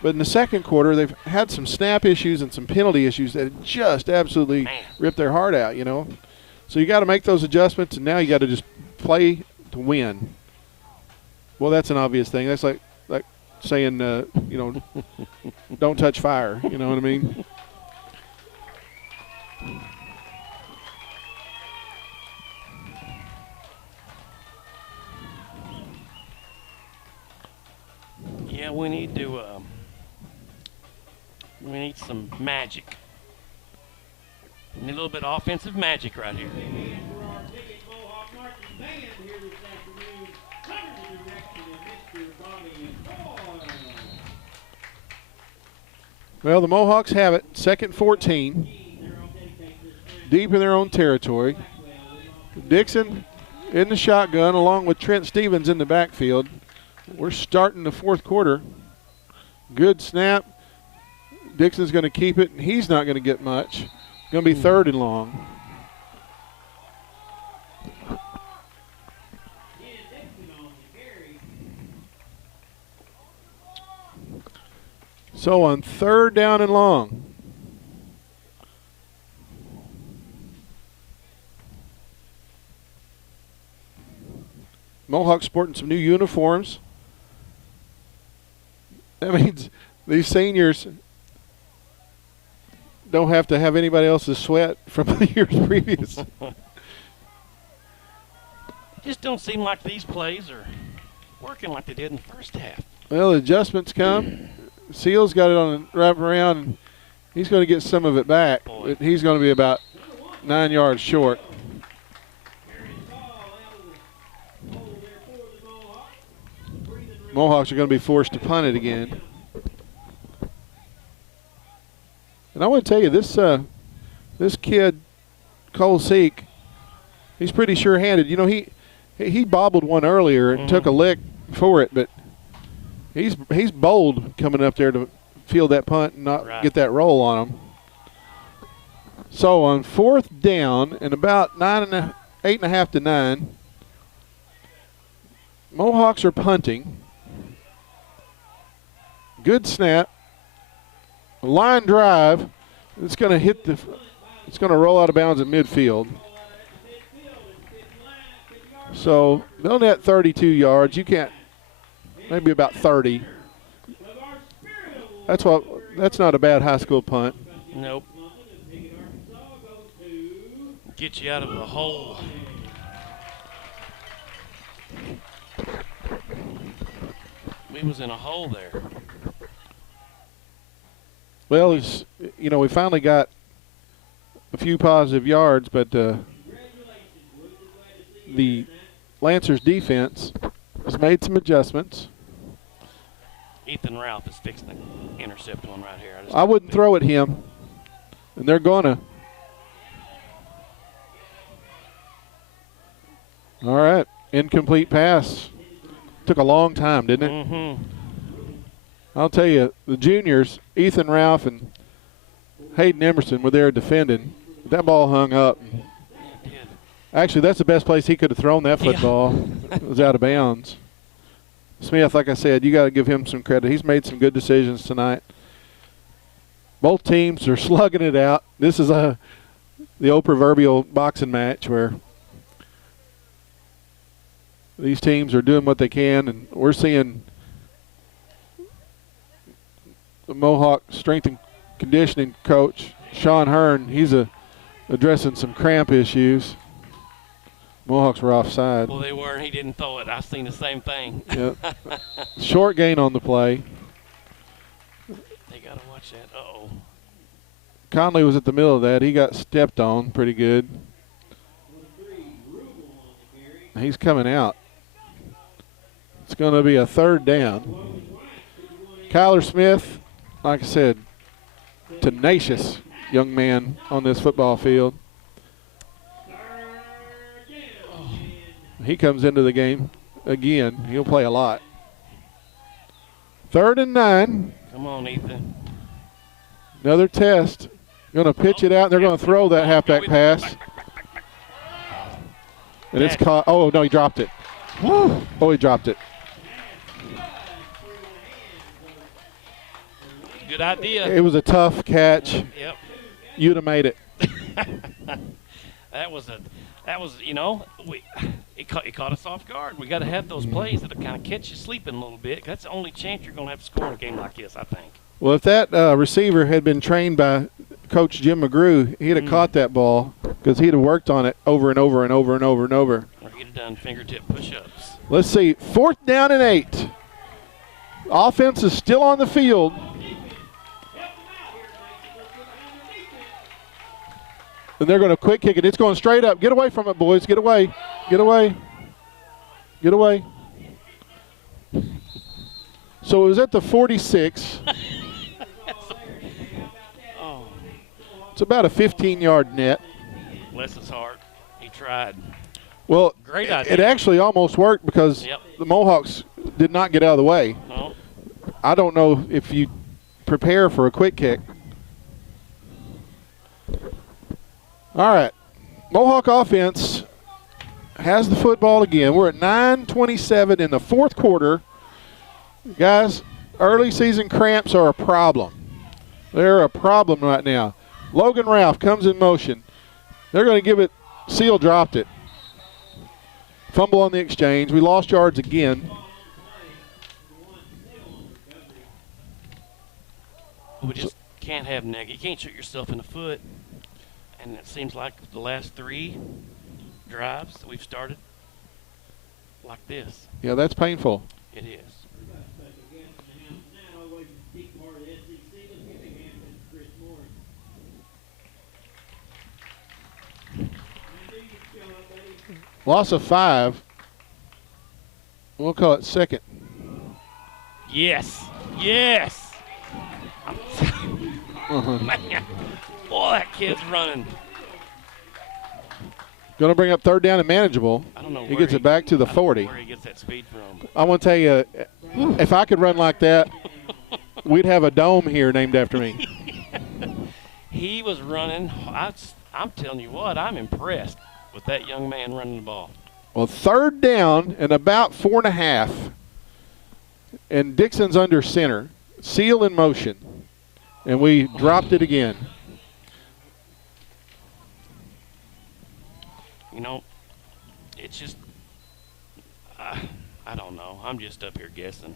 But in the second quarter, they've had some snap issues and some penalty issues that just absolutely ripped their heart out, you know. So you got to make those adjustments, and now you got to just play to win. Well, that's an obvious thing. That's like saying, you know, don't touch fire. You know what I mean? Yeah, we need to. We need some magic. We need a little bit of offensive magic right here. Well, the Mohawks have it. 2nd 14. Deep in their own territory. Dixon in the shotgun along with Trent Stevens in the backfield. We're starting the fourth quarter. Good snap. Dixon's going to keep it. He's not going to get much. Going to be 3rd and long. So on 3rd down and long. Mohawks sporting some new uniforms. That means these seniors don't have to have anybody else's sweat from the years previous. Just don't seem like these plays are working like they did in the first half. Well, the adjustments come. Seals got it on a wrap around, and he's going to get some of it back. But he's going to be about 9 yards short. Mohawks are going to be forced to punt it again. And I want to tell you, this kid, Cole Seek, he's pretty sure-handed. You know, he bobbled one earlier and took a lick for it, but he's bold coming up there to field that punt and not get that roll on him. So on 4th down and about 8.5 to 9, Mohawks are punting. Good snap. Line drive. It's going to it's going to roll out of bounds at midfield. So they'll net 32 yards. You can't, maybe about 30. That's not a bad high school punt. Nope. Get you out of the hole. We was in a hole there. Well, we finally got a few positive yards, but the Lancers defense has made some adjustments. Ethan Ralph is fixing to intercept one right here. I wouldn't throw at him, and they're gonna. All right, incomplete pass. Took a long time, didn't it? Mm-hmm. I'll tell you, the juniors, Ethan Ralph and Hayden Emerson, were there defending. That ball hung up. Actually, that's the best place he could have thrown that football. It was out of bounds. Smith, like I said, you got to give him some credit. He's made some good decisions tonight. Both teams are slugging it out. This is the old proverbial boxing match where these teams are doing what they can, and we're seeing the Mohawk strength and conditioning coach, Sean Hearn, he's addressing some cramp issues. Mohawks were offside. Well, they were, and he didn't throw it. I seen the same thing. Yep. Short gain on the play. They got to watch that. Uh-oh. Conley was at the middle of that. He got stepped on pretty good. He's coming out. It's going to be a 3rd down. Kyler Smith, like I said, tenacious young man on this football field. He comes into the game again. He'll play a lot. 3rd and 9. Come on, Ethan. Another test. Going to pitch it out. They're going to throw that halfback pass. And it's caught. Oh, no, he dropped it. Oh, he dropped it. Good idea. It was a tough catch. Yep. You'd have made it. That was, it caught us off guard. We got to have those plays that kind of catch you sleeping a little bit. That's the only chance you're going to have to score in a game like this, I think. Well, if that receiver had been trained by Coach Jim McGrew, he'd have caught that ball because he'd have worked on it over and over and over and over and over. Or he'd have done fingertip push-ups. Let's see. 4th down and 8. Offense is still on the field. And they're going to quick kick it. It's going straight up. Get away from it, boys. Get away. Get away. Get away. So it was at the 46. Oh. It's about a 15-yard net. Bless his heart. He tried. Well, great idea. It actually almost worked because the Mohawks did not get out of the way. No. I don't know if you prepare for a quick kick. All right. Mohawk offense has the football again. We're at 9:27 in the 4th quarter. Guys, early season cramps are a problem. They're a problem right now. Logan Ralph comes in motion. They're going to give it. Seal dropped it. Fumble on the exchange. We lost yards again. We just can't have you can't shoot yourself in the foot. And it seems like the last 3 drives that we've started like this. Yeah, that's painful. It is. Loss of 5. We'll call it 2nd. Yes. Yes. Man, boy, that kid's running. Going to bring up third down and manageable. I don't know. He gets it back to the 40. Where he gets that speed from. I want to tell you, if I could run like that, we'd have a dome here named after me. He was running. I'm telling you what, I'm impressed with that young man running the ball. Well, third down and about 4.5. And Dixon's under center. Seal in motion. And we dropped it again. You know, it's just, I don't know. I'm just up here guessing.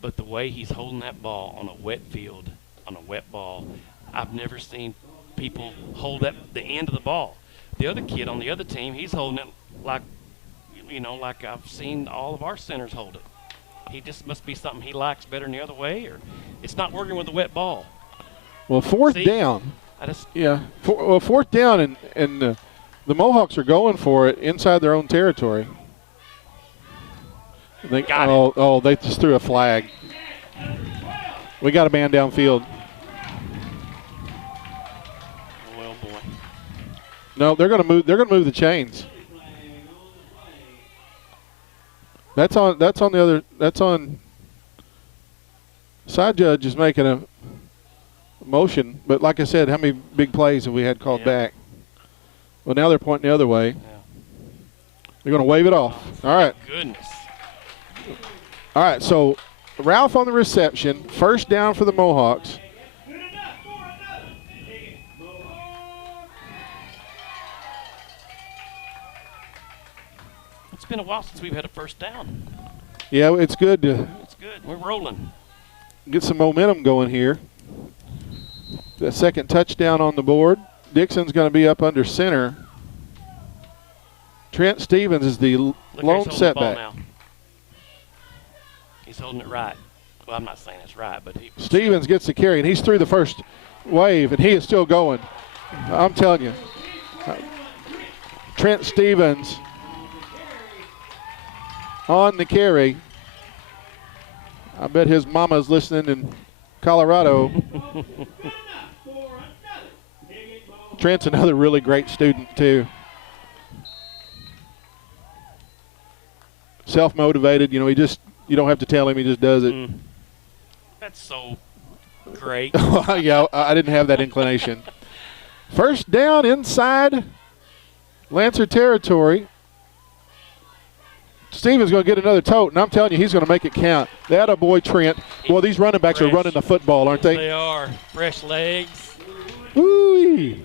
But the way he's holding that ball on a wet field, on a wet ball, I've never seen people hold the end of the ball. The other kid on the other team, he's holding it like, you know, like I've seen all of our centers hold it. He just must be something he likes better than the other way, or it's not working with the wet ball. Well, fourth down. Fourth down, and the Mohawks are going for it inside their own territory. They just threw a flag. We got a man downfield. Well, boy. No, they're going to move. They're going to move the chains. That's on the other. That's on. Side judge is making a motion, but like I said, how many big plays have we had called back? Well, now they're pointing the other way. Yeah. They're going to wave it off. All right. Goodness. All right. So Ralph on the reception. First down for the Mohawks. It's been a while since we've had a first down. Yeah, it's good to. It's good. We're rolling. Get some momentum going here. The second touchdown on the board. Dixon's going to be up under center. Trent Stevens is the lone setback. He's holding it right. Well, I'm not saying it's right, but Stevens gets the carry, and he's through the first wave, and he is still going. I'm telling you. Trent Stevens on the carry. I bet his mama's listening in Colorado. Trent's another really great student, too. Self-motivated, you know, you don't have to tell him, he just does it. That's so great. Yeah, I didn't have that inclination. First down inside Lancer territory. Stevens going to get another tote, and I'm telling you, he's going to make it count. That a boy, Trent. Boy, these running backs are running the football, aren't they? They are. Fresh legs. Woo-wee.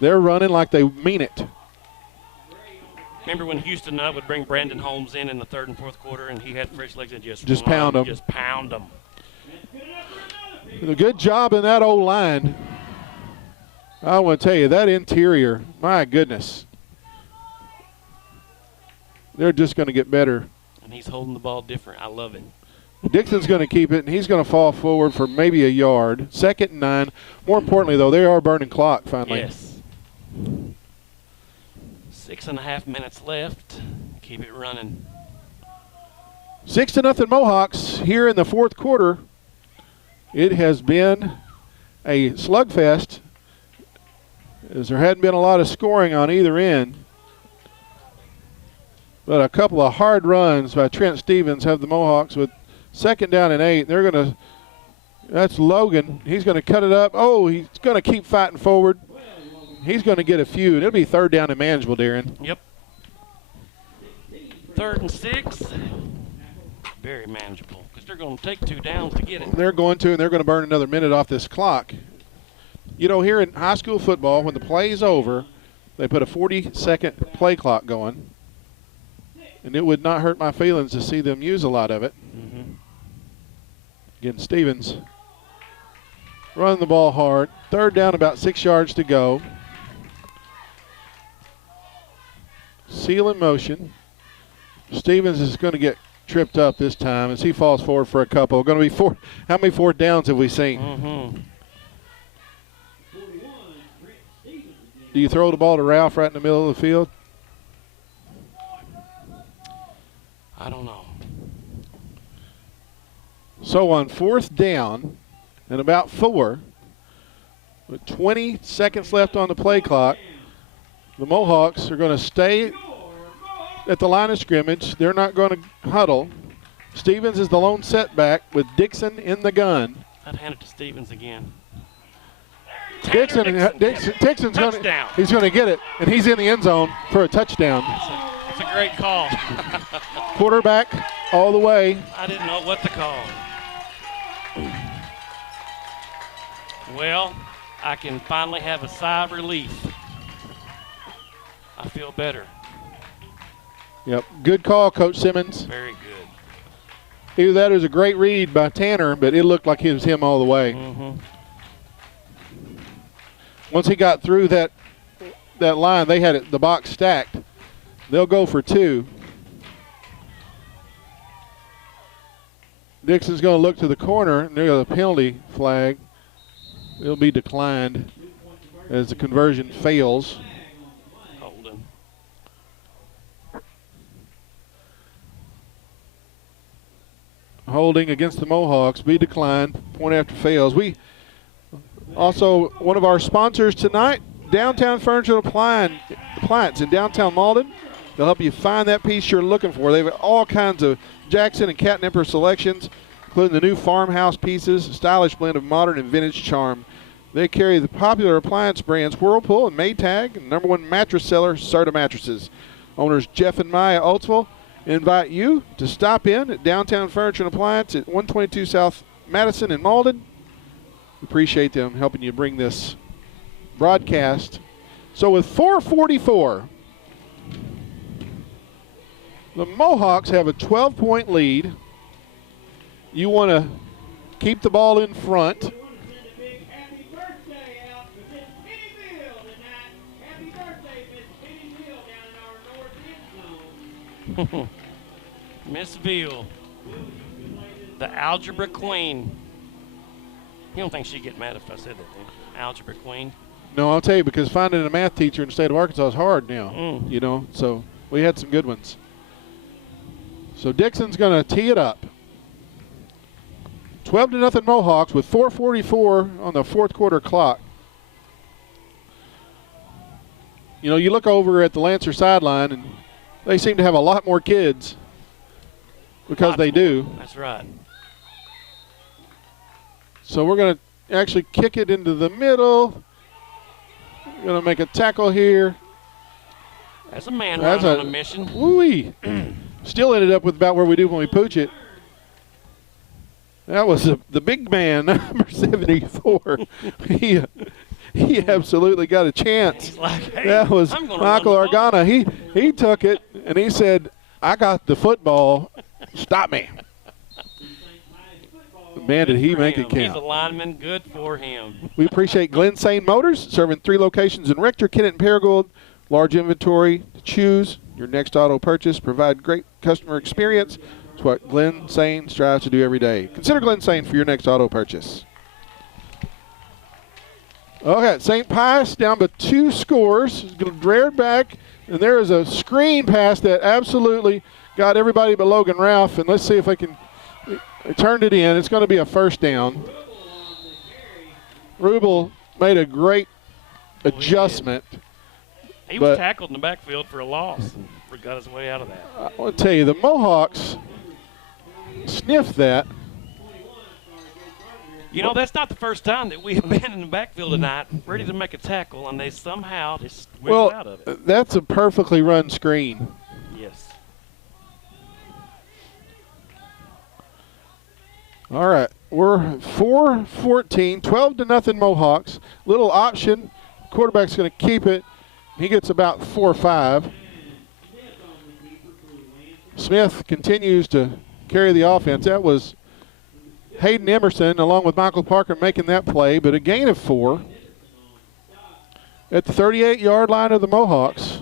They're running like they mean it. Remember when Houston Nutt would bring Brandon Holmes in the third and fourth quarter, and he had fresh legs and just pound them. Just pound them. A good job in that old line. I want to tell you, that interior, my goodness. They're just going to get better. And he's holding the ball different. I love it. Dixon's going to keep it, and he's going to fall forward for maybe a yard. 2nd and 9. More importantly, though, they are burning clock finally. Yes. 6.5 minutes left. Keep it running. 6-0 Mohawks here in the fourth quarter. It has been a slugfest, as there hadn't been a lot of scoring on either end. But a couple of hard runs by Trent Stevens have the Mohawks with 2nd down and 8. They're going to, that's Logan. He's going to cut it up. Oh, he's going to keep fighting forward. He's going to get a few. It'll be 3rd down and manageable, Darren. Yep. 3rd and 6. Very manageable because they're going to take 2 downs to get it. They're going to, and they're going to burn another minute off this clock. You know, here in high school football, when the play is over, they put a 40-second play clock going. And it would not hurt my feelings to see them use a lot of it. Mm-hmm. Again, Stevens running the ball hard. 3rd down, about 6 yards to go. Seal in motion. Stevens is going to get tripped up this time as he falls forward for a couple. Going to be 4. How many 4th downs have we seen? Mm-hmm. Do you throw the ball to Ralph right in the middle of the field? I don't know. So on 4th down and about 4, with 20 seconds left on the play clock, the Mohawks are going to stay at the line of scrimmage. They're not going to huddle. Stevens is the lone setback with Dixon in the gun. I'd hand it to Stevens again. Dixon's going to get it, and he's in the end zone for a touchdown. It's a great call. Quarterback all the way. I didn't know what to call. Well, I can finally have a sigh of relief. I feel better. Yep, good call, Coach Simmons. Very good. Either that or it was a great read by Tanner, but it looked like it was him all the way. Mm-hmm. Once he got through that line, they had the box stacked. They'll go for 2. Dixon's going to look to the corner, and there's a penalty flag. It'll be declined as the conversion fails. Holding. Holding against the Mohawks, be declined. Point after fails. We also, one of our sponsors tonight, Downtown Furniture Appliance in downtown Malden. They'll help you find that piece you're looking for. They have all kinds of Jackson and Catnipper selections, including the new farmhouse pieces, a stylish blend of modern and vintage charm. They carry the popular appliance brands Whirlpool and Maytag, and #1 mattress seller, Serta Mattresses. Owners Jeff and Maya Oatsville invite you to stop in at Downtown Furniture and Appliance at 122 South Madison in Malden. We appreciate them helping you bring this broadcast. So with 4:44, the Mohawks have a 12-point lead. You want to keep the ball in front. We want to send a big happy birthday out to Miss Pennyville tonight. Happy birthday, Miss Pennyville, down in our north end zone. Miss Veal, the algebra queen. You don't think she'd get mad if I said that, do you? Algebra queen. No, I'll tell you, because finding a math teacher in the state of Arkansas is hard now. You know, so we had some good ones. So Dixon's going to tee it up. 12-0 Mohawks with 4:44 on the 4th quarter clock. You know, you look over at the Lancer sideline, and they seem to have a lot more kids because they do. That's right. So we're going to actually kick it into the middle. We're going to make a tackle here. That's a man running on a mission. Woo-wee. Still ended up with about where we do when we pooch it. That was the big man, number 74. He absolutely got a chance. Like, hey, that was Michael Argana. He took it, and he said, I got the football. Stop me. Man, did he make it count. He's a lineman. Good for him. We appreciate Glen Sane Motors, serving 3 locations in Rector, Kennett, and Paragould. Large inventory to choose. Your next auto purchase. Provide great customer experience. It's what Glen Sane strives to do every day. Consider Glen Sane for your next auto purchase. Okay, St. Pius down by 2 scores. Drared back, and there is a screen pass that absolutely got everybody but Logan Ralph. And let's see if they can. They turned it in. It's going to be a first down. Rubel made a great adjustment. He was tackled in the backfield for a loss and got his way out of that. I want to tell you, the Mohawks sniffed that. You know, that's not the first time that we have been in the backfield tonight ready to make a tackle, and they somehow just wiggled out of it. That's a perfectly run screen. Yes. All right, we're 4-14, 12-0 Mohawks. Little option. Quarterback's going to keep it. He gets about 4 or 5. Smith continues to carry the offense. That was Hayden Emerson along with Michael Parker making that play, but a gain of 4 at the 38-yard line of the Mohawks.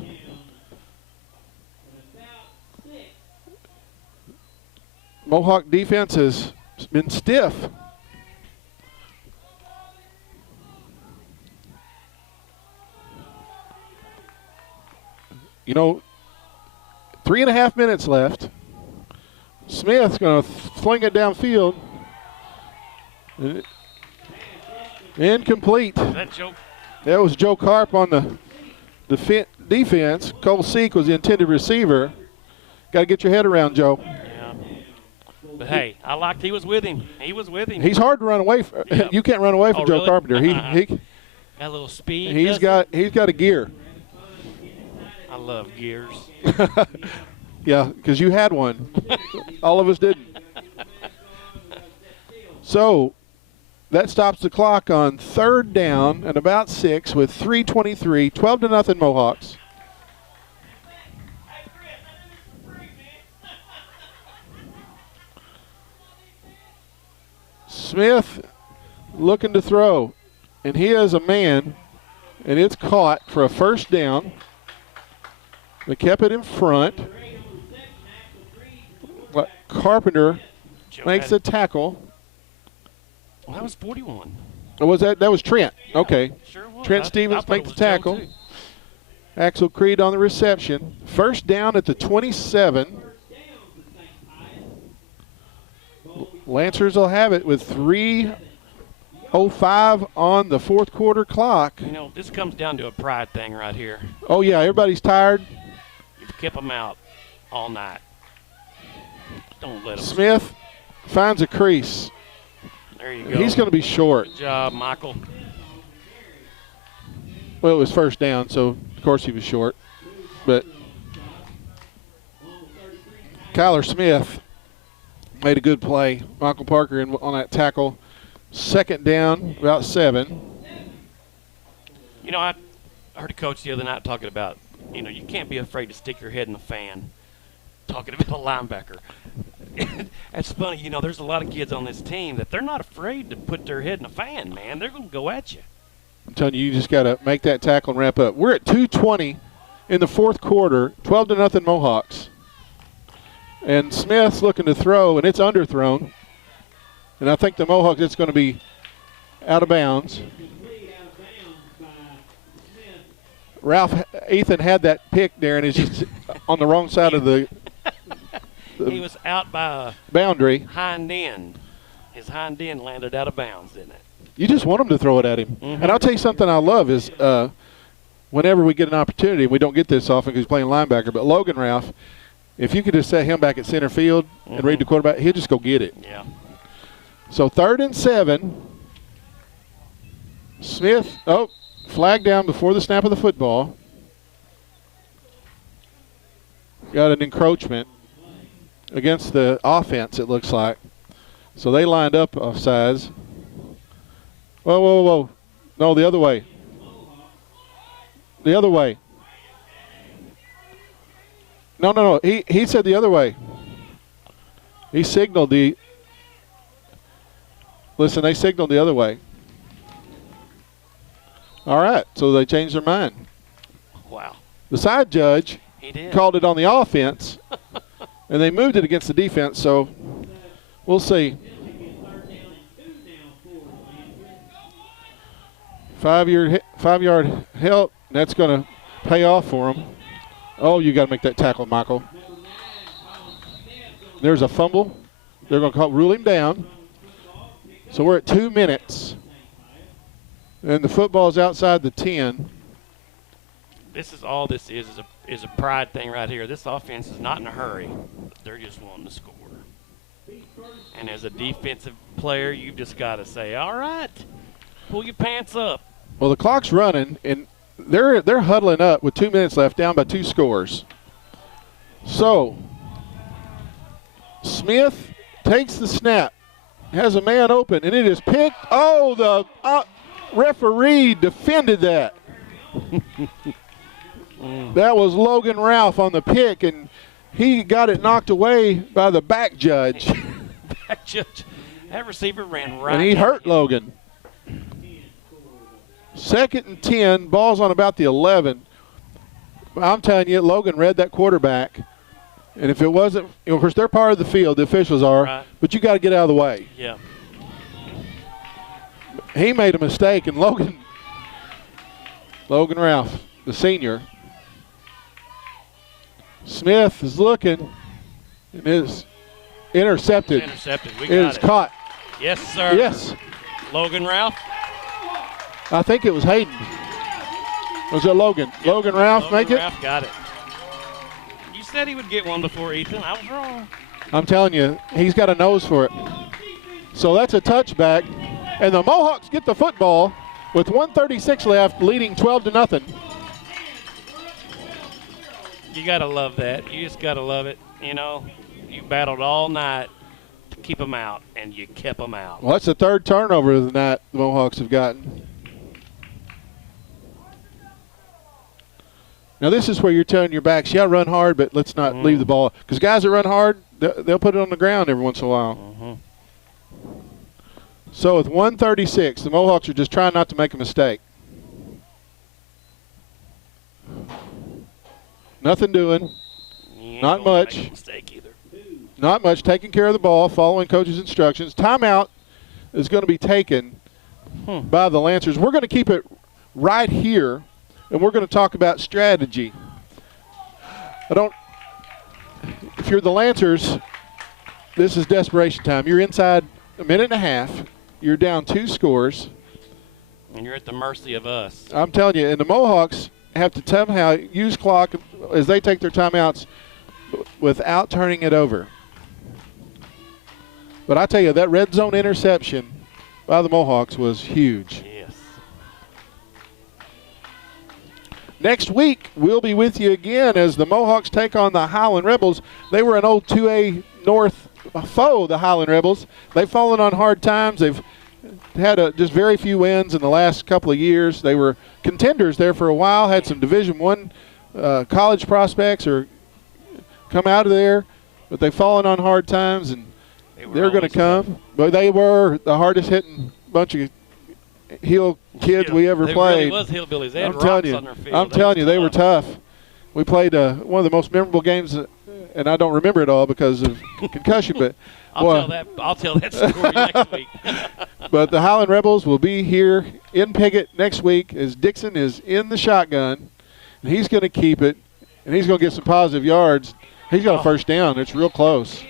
Mohawk defense has been stiff. You know, 3.5 minutes left. Smith's going to fling it downfield. Incomplete. That Joe. That was Joe Carp on the defense. Cole Seek was the intended receiver. Got to get your head around, Joe. Yeah. But hey, I liked he was with him. He was with him. He's hard to run away from. Yep. You can't run away from Oh, Joe really? Carpenter. He got a little speed. he's got a gear. I love gears. Yeah, because you had one. All of us didn't. So that stops the clock on 3rd down and about 6 with 3:23, 12-0 Mohawks. Smith looking to throw, and he has a man, and it's caught for a 1st down. They kept it in front. Carpenter makes a tackle. Well, that was 41. Or was that was Trent? Okay. Sure was. Trent I Stevens thought it makes the was Joe, tackle. too. Axel Creed on the reception. 1st down at the 27. Lancers will have it with 3:05 on the 4th quarter clock. You know, this comes down to a pride thing right here. Oh, yeah, everybody's tired. You've kept them out all night. Don't let them. Smith finds a crease. There you go. He's going to be short. Good job, Michael. Well, it was 1st down, so of course he was short. But Kyler Smith made a good play. Michael Parker on that tackle. 2nd down, about 7. You know, I heard a coach the other night talking about, you know, you can't be afraid to stick your head in the fan. Talking about a linebacker. That's funny. You know, there's a lot of kids on this team that they're not afraid to put their head in a fan, man. They're going to go at you. I'm telling you, you just got to make that tackle and wrap up. We're at 2:20 in the 4th quarter, 12-0 Mohawks. And Smith's looking to throw, and it's underthrown. And I think the Mohawks, it's going to be out of bounds. Ralph Ethan had that pick there, and it's just on the wrong side of the He was out by a boundary. hind end. His hind end landed out of bounds, didn't it? You just want him to throw it at him. Mhm. And I'll tell you something I love is whenever we get an opportunity, we don't get this often because he's playing linebacker, but Logan Ralph, if you could just set him back at center field and read the quarterback, he'll just go get it. Yeah. So 3rd and 7. Smith, flag down before the snap of the football. Got an encroachment against the offense, it looks like. So they lined up offsides. Whoa, whoa, whoa. No, the other way. The other way. No. He said the other way. He signaled the. Listen, they signaled the other way. All right, so they changed their mind. Wow. The side judge He did. called it on the offense, and they moved it against the defense, so we'll see. 5-yard help, and that's going to pay off for them. Oh, you got to make that tackle, Michael. There's a fumble. They're going to rule him down. So we're at 2 minutes, and the football's outside the 10. This is all this is a pride thing right here. This offense is not in a hurry. They're just wanting to score. And as a defensive player, you've just got to say, all right, pull your pants up. Well, the clock's running, and they're huddling up with 2 minutes left, down by 2 scores. So Smith takes the snap, has a man open, and it is picked. Oh, the referee defended that. That was Logan Ralph on the pick, and he got it knocked away by the back judge. Back judge, that receiver ran right. And he at hurt him. Logan. 2nd and 10, ball's on about the 11. I'm telling you, Logan read that quarterback. And if it wasn't, of course, they're part of the field, the officials are, Right. but you got to get out of the way. Yeah. He made a mistake, and Logan Ralph, the senior. Smith is looking, and is intercepted. It's intercepted. We It got is it. caught. Yes, sir. Yes. Logan Ralph. I think it was Hayden. Was it Logan? Yep. Logan Ralph Logan make it? Ralph got it. You said he would get one before Ethan. I was wrong. I'm telling you, he's got a nose for it. So that's a touchback. And the Mohawks get the football with 1:36 left, leading 12-0. You got to love that. You just got to love it. You know, you battled all night to keep them out, and you kept them out. Well, that's the third turnover of the night the Mohawks have gotten. Now, this is where you're telling your backs, yeah, run hard, but let's not leave the ball. Because guys that run hard, they'll put it on the ground every once in a while. So with 1:36, the Mohawks are just trying not to make a mistake. Nothing doing. Not much. Make a mistake either. Not much. Taking care of the ball, following coach's instructions. Timeout is going to be taken by the Lancers. We're going to keep it right here, and we're going to talk about strategy. If you're the Lancers, this is desperation time. You're inside a minute and a half. You're down 2 scores. And you're at the mercy of us. I'm telling you, and the Mohawks have to somehow use clock as they take their timeouts without turning it over. But I tell you, that red zone interception by the Mohawks was huge. Yes. Next week, we'll be with you again as the Mohawks take on the Highland Rebels. They were an old 2A North foe, the Highland Rebels. They've fallen on hard times. They've had just very few wins in the last couple of years. They were contenders there for a while, had some Division I college prospects or come out of there, but they've fallen on hard times, and they're going to come. But they were the hardest-hitting bunch of heel kids we ever played. Really was hillbillies. They had I'm telling rocks you, on their field. I'm telling you, they were tough. We played one of the most memorable games, and I don't remember it all because of concussion. But I'll tell that story next week. But the Highland Rebels will be here in Piggott next week as Dixon is in the shotgun, and he's going to keep it, and he's going to get some positive yards. He's got a first down. It's real close.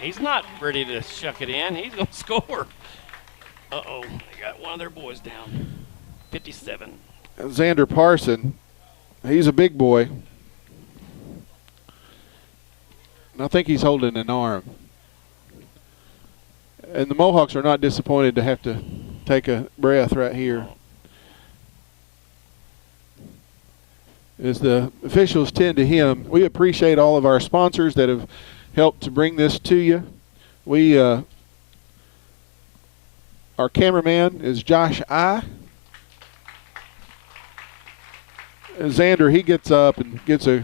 He's not ready to shuck it in. He's going to score. Uh-oh, they got one of their boys down. 57. Xander Parson, he's a big boy. And I think he's holding an arm. And the Mohawks are not disappointed to have to take a breath right here. As the officials tend to him, we appreciate all of our sponsors that have helped to bring this to you. Our cameraman is Josh I. And Xander, he gets up and gets a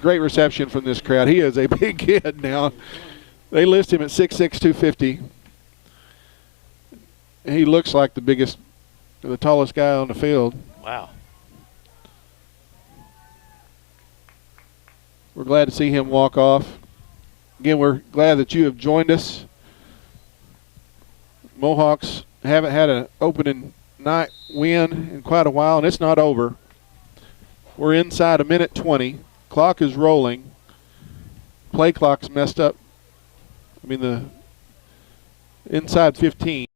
great reception from this crowd. He is a big kid now. They list him at 6'6", 250. He looks like the tallest guy on the field. Wow. We're glad to see him walk off. Again, we're glad that you have joined us. Mohawks haven't had an opening night win in quite a while, and it's not over. We're inside a minute 20. Clock is rolling. Play clock's messed up. I mean, the inside 15.